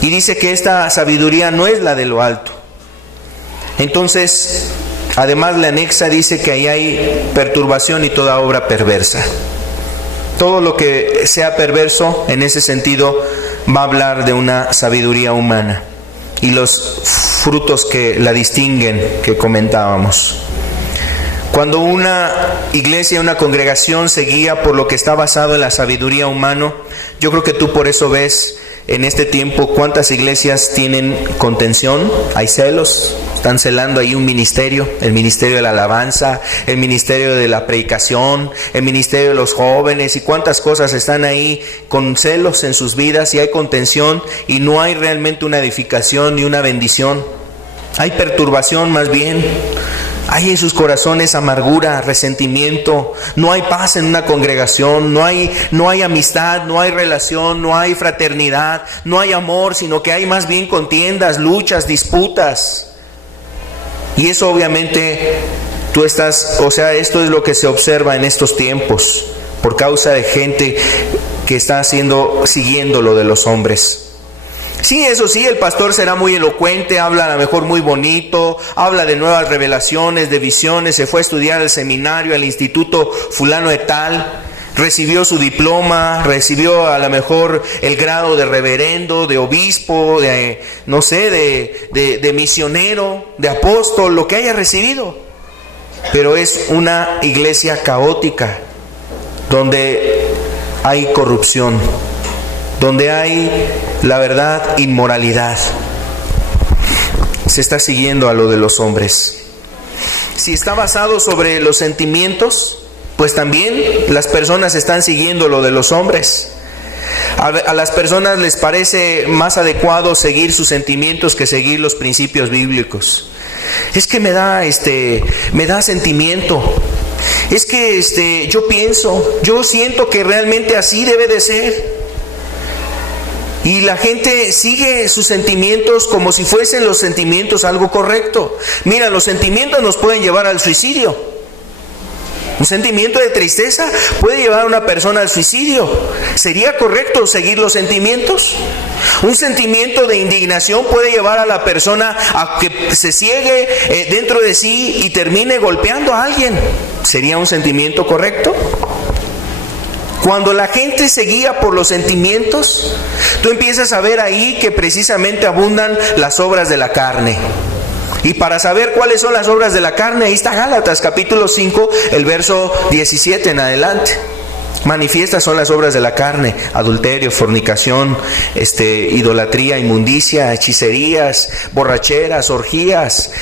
Y dice que esta sabiduría no es la de lo alto. Entonces, además le anexa, dice que ahí hay perturbación y toda obra perversa. Todo lo que sea perverso, en ese sentido, va a hablar de una sabiduría humana y los frutos que la distinguen, que comentábamos. Cuando una iglesia, una congregación se guía por lo que está basado en la sabiduría humana, yo creo que tú por eso ves en este tiempo cuántas iglesias tienen contención, hay celos, están celando ahí un ministerio, el ministerio de la alabanza, el ministerio de la predicación, el ministerio de los jóvenes, y cuántas cosas están ahí con celos en sus vidas, y hay contención y no hay realmente una edificación ni una bendición. Hay perturbación más bien. Hay en sus corazones amargura, resentimiento, no hay paz en una congregación, no hay amistad, no hay relación, no hay fraternidad, no hay amor, sino que hay más bien contiendas, luchas, disputas. Y eso obviamente esto es lo que se observa en estos tiempos, por causa de gente que está siguiendo lo de los hombres. Sí, eso sí, el pastor será muy elocuente, habla a lo mejor muy bonito, habla de nuevas revelaciones, de visiones, se fue a estudiar al seminario, al instituto fulano de tal, recibió su diploma, recibió a lo mejor el grado de reverendo, de obispo, de misionero, de apóstol, lo que haya recibido. pero es una iglesia caótica, donde hay corrupción, donde hay, la verdad, inmoralidad. Se está siguiendo a lo de los hombres. Si está basado sobre los sentimientos, pues también las personas están siguiendo lo de los hombres. A las personas les parece más adecuado seguir sus sentimientos que seguir los principios bíblicos. Es que me da sentimiento. Es que yo siento que realmente así debe de ser. Y la gente sigue sus sentimientos como si fuesen los sentimientos algo correcto. Mira, los sentimientos nos pueden llevar al suicidio. Un sentimiento de tristeza puede llevar a una persona al suicidio. ¿Sería correcto seguir los sentimientos? Un sentimiento de indignación puede llevar a la persona a que se ciegue dentro de sí y termine golpeando a alguien. ¿Sería un sentimiento correcto? Cuando la gente se guía por los sentimientos, tú empiezas a ver ahí que precisamente abundan las obras de la carne. Y para saber cuáles son las obras de la carne, ahí está Gálatas capítulo 5, el verso 17 en adelante. Manifiestas son las obras de la carne: adulterio, fornicación, idolatría, inmundicia, hechicerías, borracheras, orgías,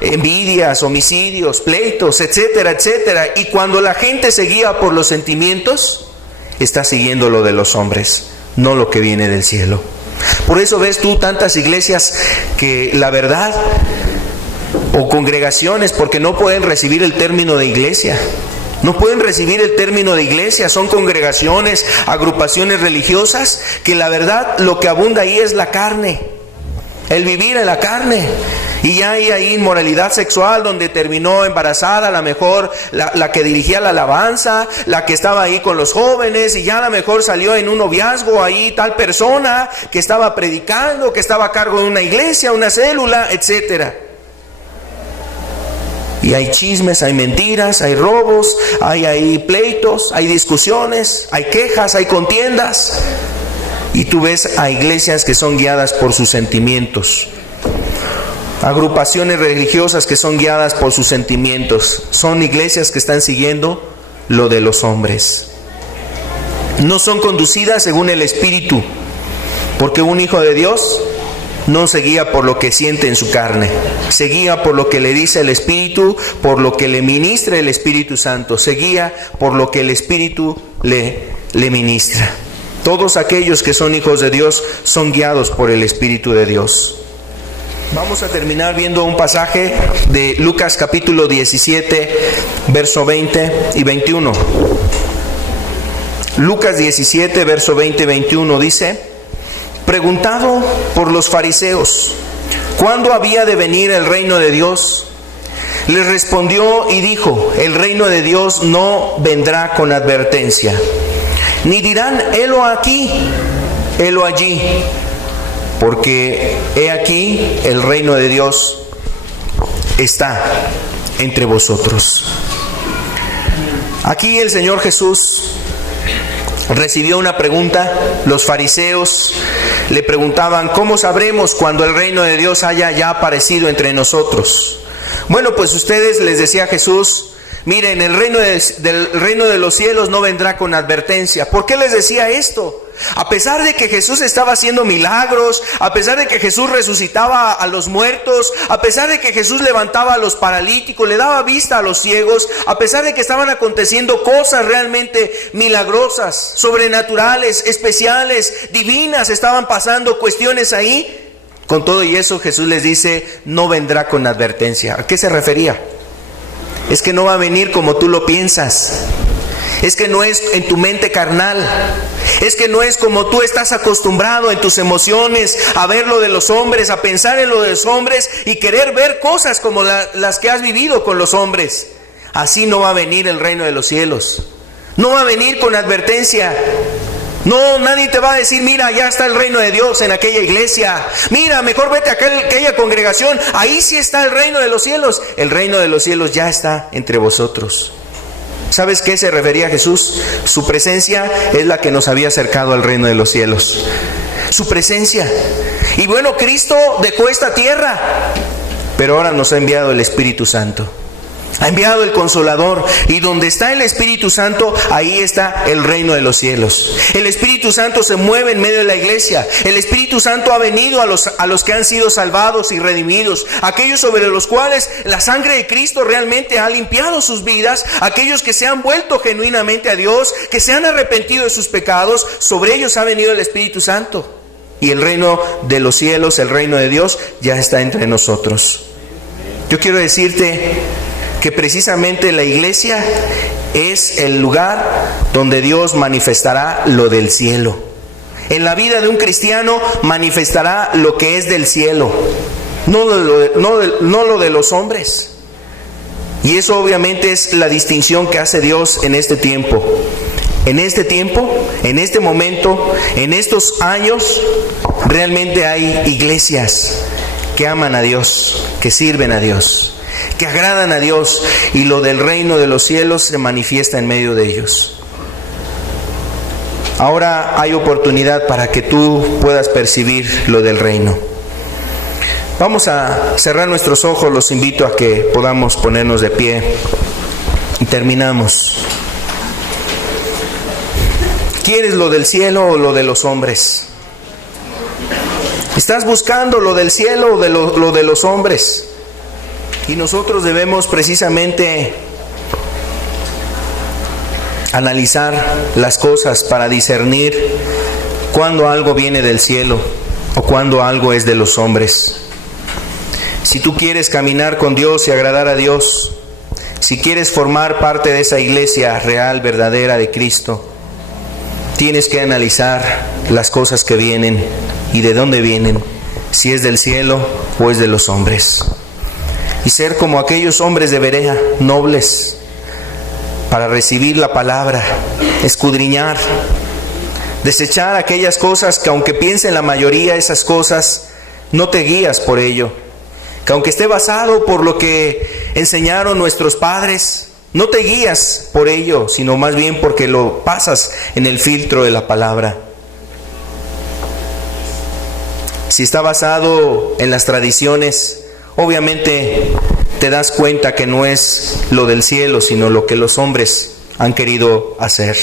envidias, homicidios, pleitos, etcétera, etcétera. Y cuando la gente se guía por los sentimientos, está siguiendo lo de los hombres, no lo que viene del cielo. Por eso ves tú tantas iglesias que la verdad, o congregaciones, porque no pueden recibir el término de iglesia. No pueden recibir el término de iglesia, son congregaciones, agrupaciones religiosas, que la verdad lo que abunda ahí es la carne, el vivir en la carne. Y ya hay ahí inmoralidad sexual, donde terminó embarazada a lo mejor la que dirigía la alabanza, la que estaba ahí con los jóvenes, y ya a lo mejor salió en un noviazgo ahí tal persona que estaba predicando, que estaba a cargo de una iglesia, una célula, etcétera. Y hay chismes, hay mentiras, hay robos, hay pleitos, hay discusiones, hay quejas, hay contiendas. Y tú ves a iglesias que son guiadas por sus sentimientos. Agrupaciones religiosas que son guiadas por sus sentimientos. Son iglesias que están siguiendo lo de los hombres. No son conducidas según el Espíritu, porque un hijo de Dios no se guía por lo que siente en su carne, se guía por lo que le dice el Espíritu, por lo que le ministra el Espíritu Santo, se guía por lo que el Espíritu le ministra. Todos aquellos que son hijos de Dios son guiados por el Espíritu de Dios. Vamos a terminar viendo un pasaje de Lucas capítulo 17, verso 20 y 21. Lucas 17, verso 20 y 21 dice: preguntado por los fariseos ¿cuándo había de venir el reino de Dios?, les respondió y dijo: el reino de Dios no vendrá con advertencia, ni dirán helo aquí, helo allí, porque he aquí el reino de Dios está entre vosotros. Aquí el Señor Jesús recibió una pregunta. Los fariseos le preguntaban: ¿cómo sabremos cuando el reino de Dios haya ya aparecido entre nosotros? Bueno, pues ustedes, les decía Jesús, miren, el reino de los cielos no vendrá con advertencia. ¿Por qué les decía esto? A pesar de que Jesús estaba haciendo milagros, a pesar de que Jesús resucitaba a los muertos, a pesar de que Jesús levantaba a los paralíticos, le daba vista a los ciegos, a pesar de que estaban aconteciendo cosas realmente milagrosas, sobrenaturales, especiales, divinas, estaban pasando cuestiones ahí, con todo y eso Jesús les dice: no vendrá con advertencia. ¿A qué se refería? Es que no va a venir como tú lo piensas. Es que no es en tu mente carnal. Es que no es como tú estás acostumbrado en tus emociones a ver lo de los hombres, a pensar en lo de los hombres y querer ver cosas como las que has vivido con los hombres. Así no va a venir el reino de los cielos. No va a venir con advertencia. No, nadie te va a decir: mira, ya está el reino de Dios en aquella iglesia. Mira, mejor vete a aquella congregación. Ahí sí está el reino de los cielos. El reino de los cielos ya está entre vosotros. ¿Sabes qué se refería a Jesús? Su presencia es la que nos había acercado al reino de los cielos. Su presencia. Y bueno, Cristo dejó esta tierra, pero ahora nos ha enviado el Espíritu Santo. Ha enviado el Consolador, y donde está el Espíritu Santo, ahí está el reino de los cielos. El Espíritu Santo se mueve en medio de la iglesia. El Espíritu Santo ha venido a los que han sido salvados y redimidos, aquellos sobre los cuales la sangre de Cristo realmente ha limpiado sus vidas, aquellos que se han vuelto genuinamente a Dios, que se han arrepentido de sus pecados. Sobre ellos ha venido el Espíritu Santo, y el reino de los cielos, el reino de Dios, ya está entre nosotros. Yo quiero decirte que precisamente la iglesia es el lugar donde Dios manifestará lo del cielo. En la vida de un cristiano manifestará lo que es del cielo, no lo de los hombres. Y eso obviamente es la distinción que hace Dios en este tiempo. En este tiempo, en este momento, en estos años, realmente hay iglesias que aman a Dios, que sirven a Dios, que agradan a Dios, y lo del reino de los cielos se manifiesta en medio de ellos. Ahora hay oportunidad para que tú puedas percibir lo del reino. Vamos a cerrar nuestros ojos, los invito a que podamos ponernos de pie y terminamos. ¿Quieres lo del cielo o lo de los hombres? ¿Estás buscando lo del cielo o lo de los hombres? Y nosotros debemos precisamente analizar las cosas para discernir cuándo algo viene del cielo o cuándo algo es de los hombres. Si tú quieres caminar con Dios y agradar a Dios, si quieres formar parte de esa iglesia real, verdadera de Cristo, tienes que analizar las cosas que vienen y de dónde vienen, si es del cielo o es de los hombres. Y ser como aquellos hombres de Berea, nobles, para recibir la palabra, escudriñar, desechar aquellas cosas que, aunque piensen la mayoría esas cosas, no te guías por ello. Que aunque esté basado por lo que enseñaron nuestros padres, no te guías por ello, sino más bien porque lo pasas en el filtro de la palabra. Si está basado en las tradiciones, obviamente te das cuenta que no es lo del cielo, sino lo que los hombres han querido hacer.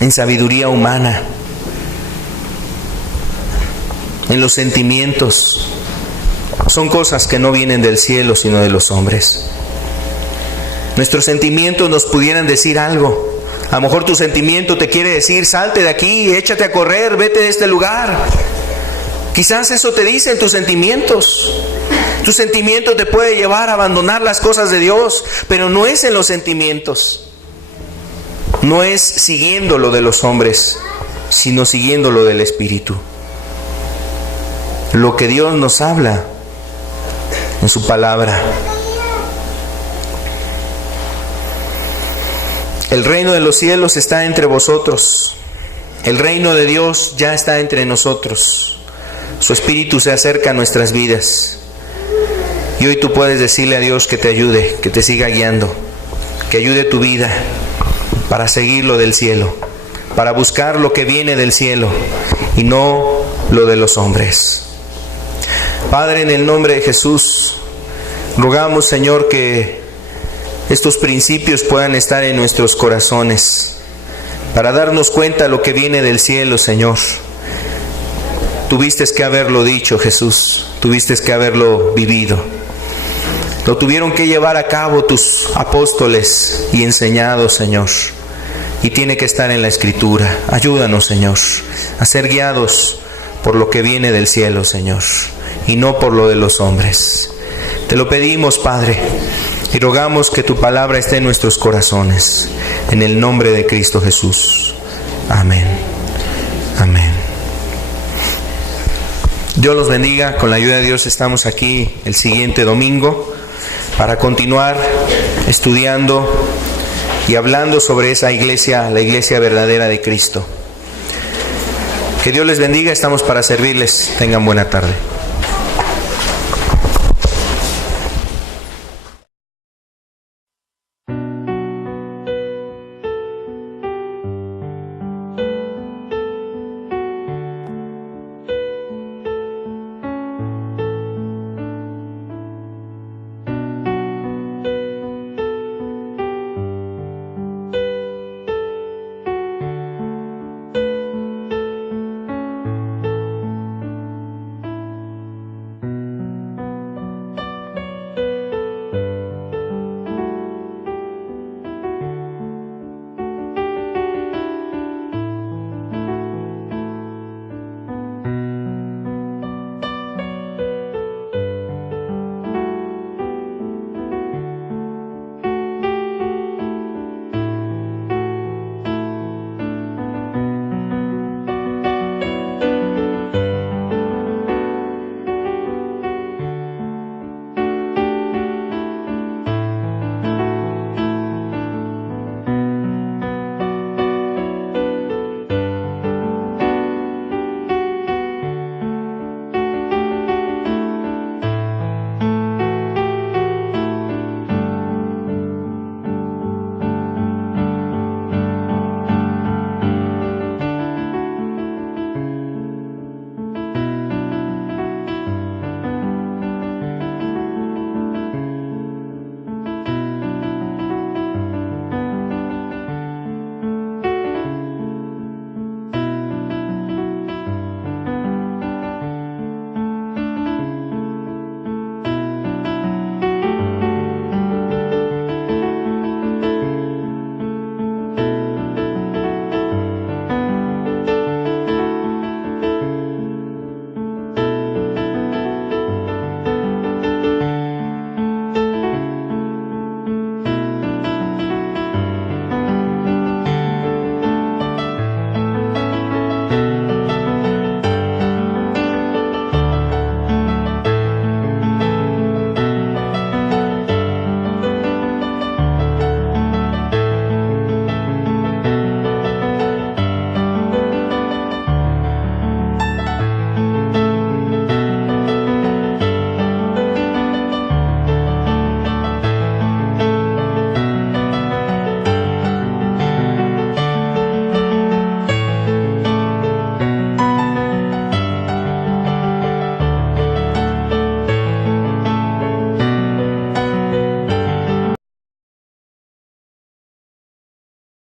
En sabiduría humana, en los sentimientos, son cosas que no vienen del cielo, sino de los hombres. Nuestros sentimientos nos pudieran decir algo. A lo mejor tu sentimiento te quiere decir: salte de aquí, échate a correr, vete de este lugar. Quizás eso te dicen tus sentimientos. Tu sentimiento te puede llevar a abandonar las cosas de Dios, pero no es en los sentimientos. No es siguiendo lo de los hombres, sino siguiendo lo del Espíritu. Lo que Dios nos habla en su palabra. El reino de los cielos está entre vosotros. El reino de Dios ya está entre nosotros. Su Espíritu se acerca a nuestras vidas. Y hoy tú puedes decirle a Dios que te ayude, que te siga guiando, que ayude tu vida para seguir lo del cielo, para buscar lo que viene del cielo y no lo de los hombres. Padre, en el nombre de Jesús, rogamos, Señor, que estos principios puedan estar en nuestros corazones para darnos cuenta de lo que viene del cielo, Señor. Tuviste que haberlo dicho, Jesús, tuviste que haberlo vivido. Lo tuvieron que llevar a cabo tus apóstoles y enseñado, Señor. Y tiene que estar en la Escritura. Ayúdanos, Señor, a ser guiados por lo que viene del cielo, Señor, y no por lo de los hombres. Te lo pedimos, Padre, y rogamos que tu palabra esté en nuestros corazones. En el nombre de Cristo Jesús. Amén. Amén. Dios los bendiga. Con la ayuda de Dios estamos aquí el siguiente domingo para continuar estudiando y hablando sobre esa iglesia, la iglesia verdadera de Cristo. Que Dios les bendiga. Estamos para servirles. Tengan buena tarde.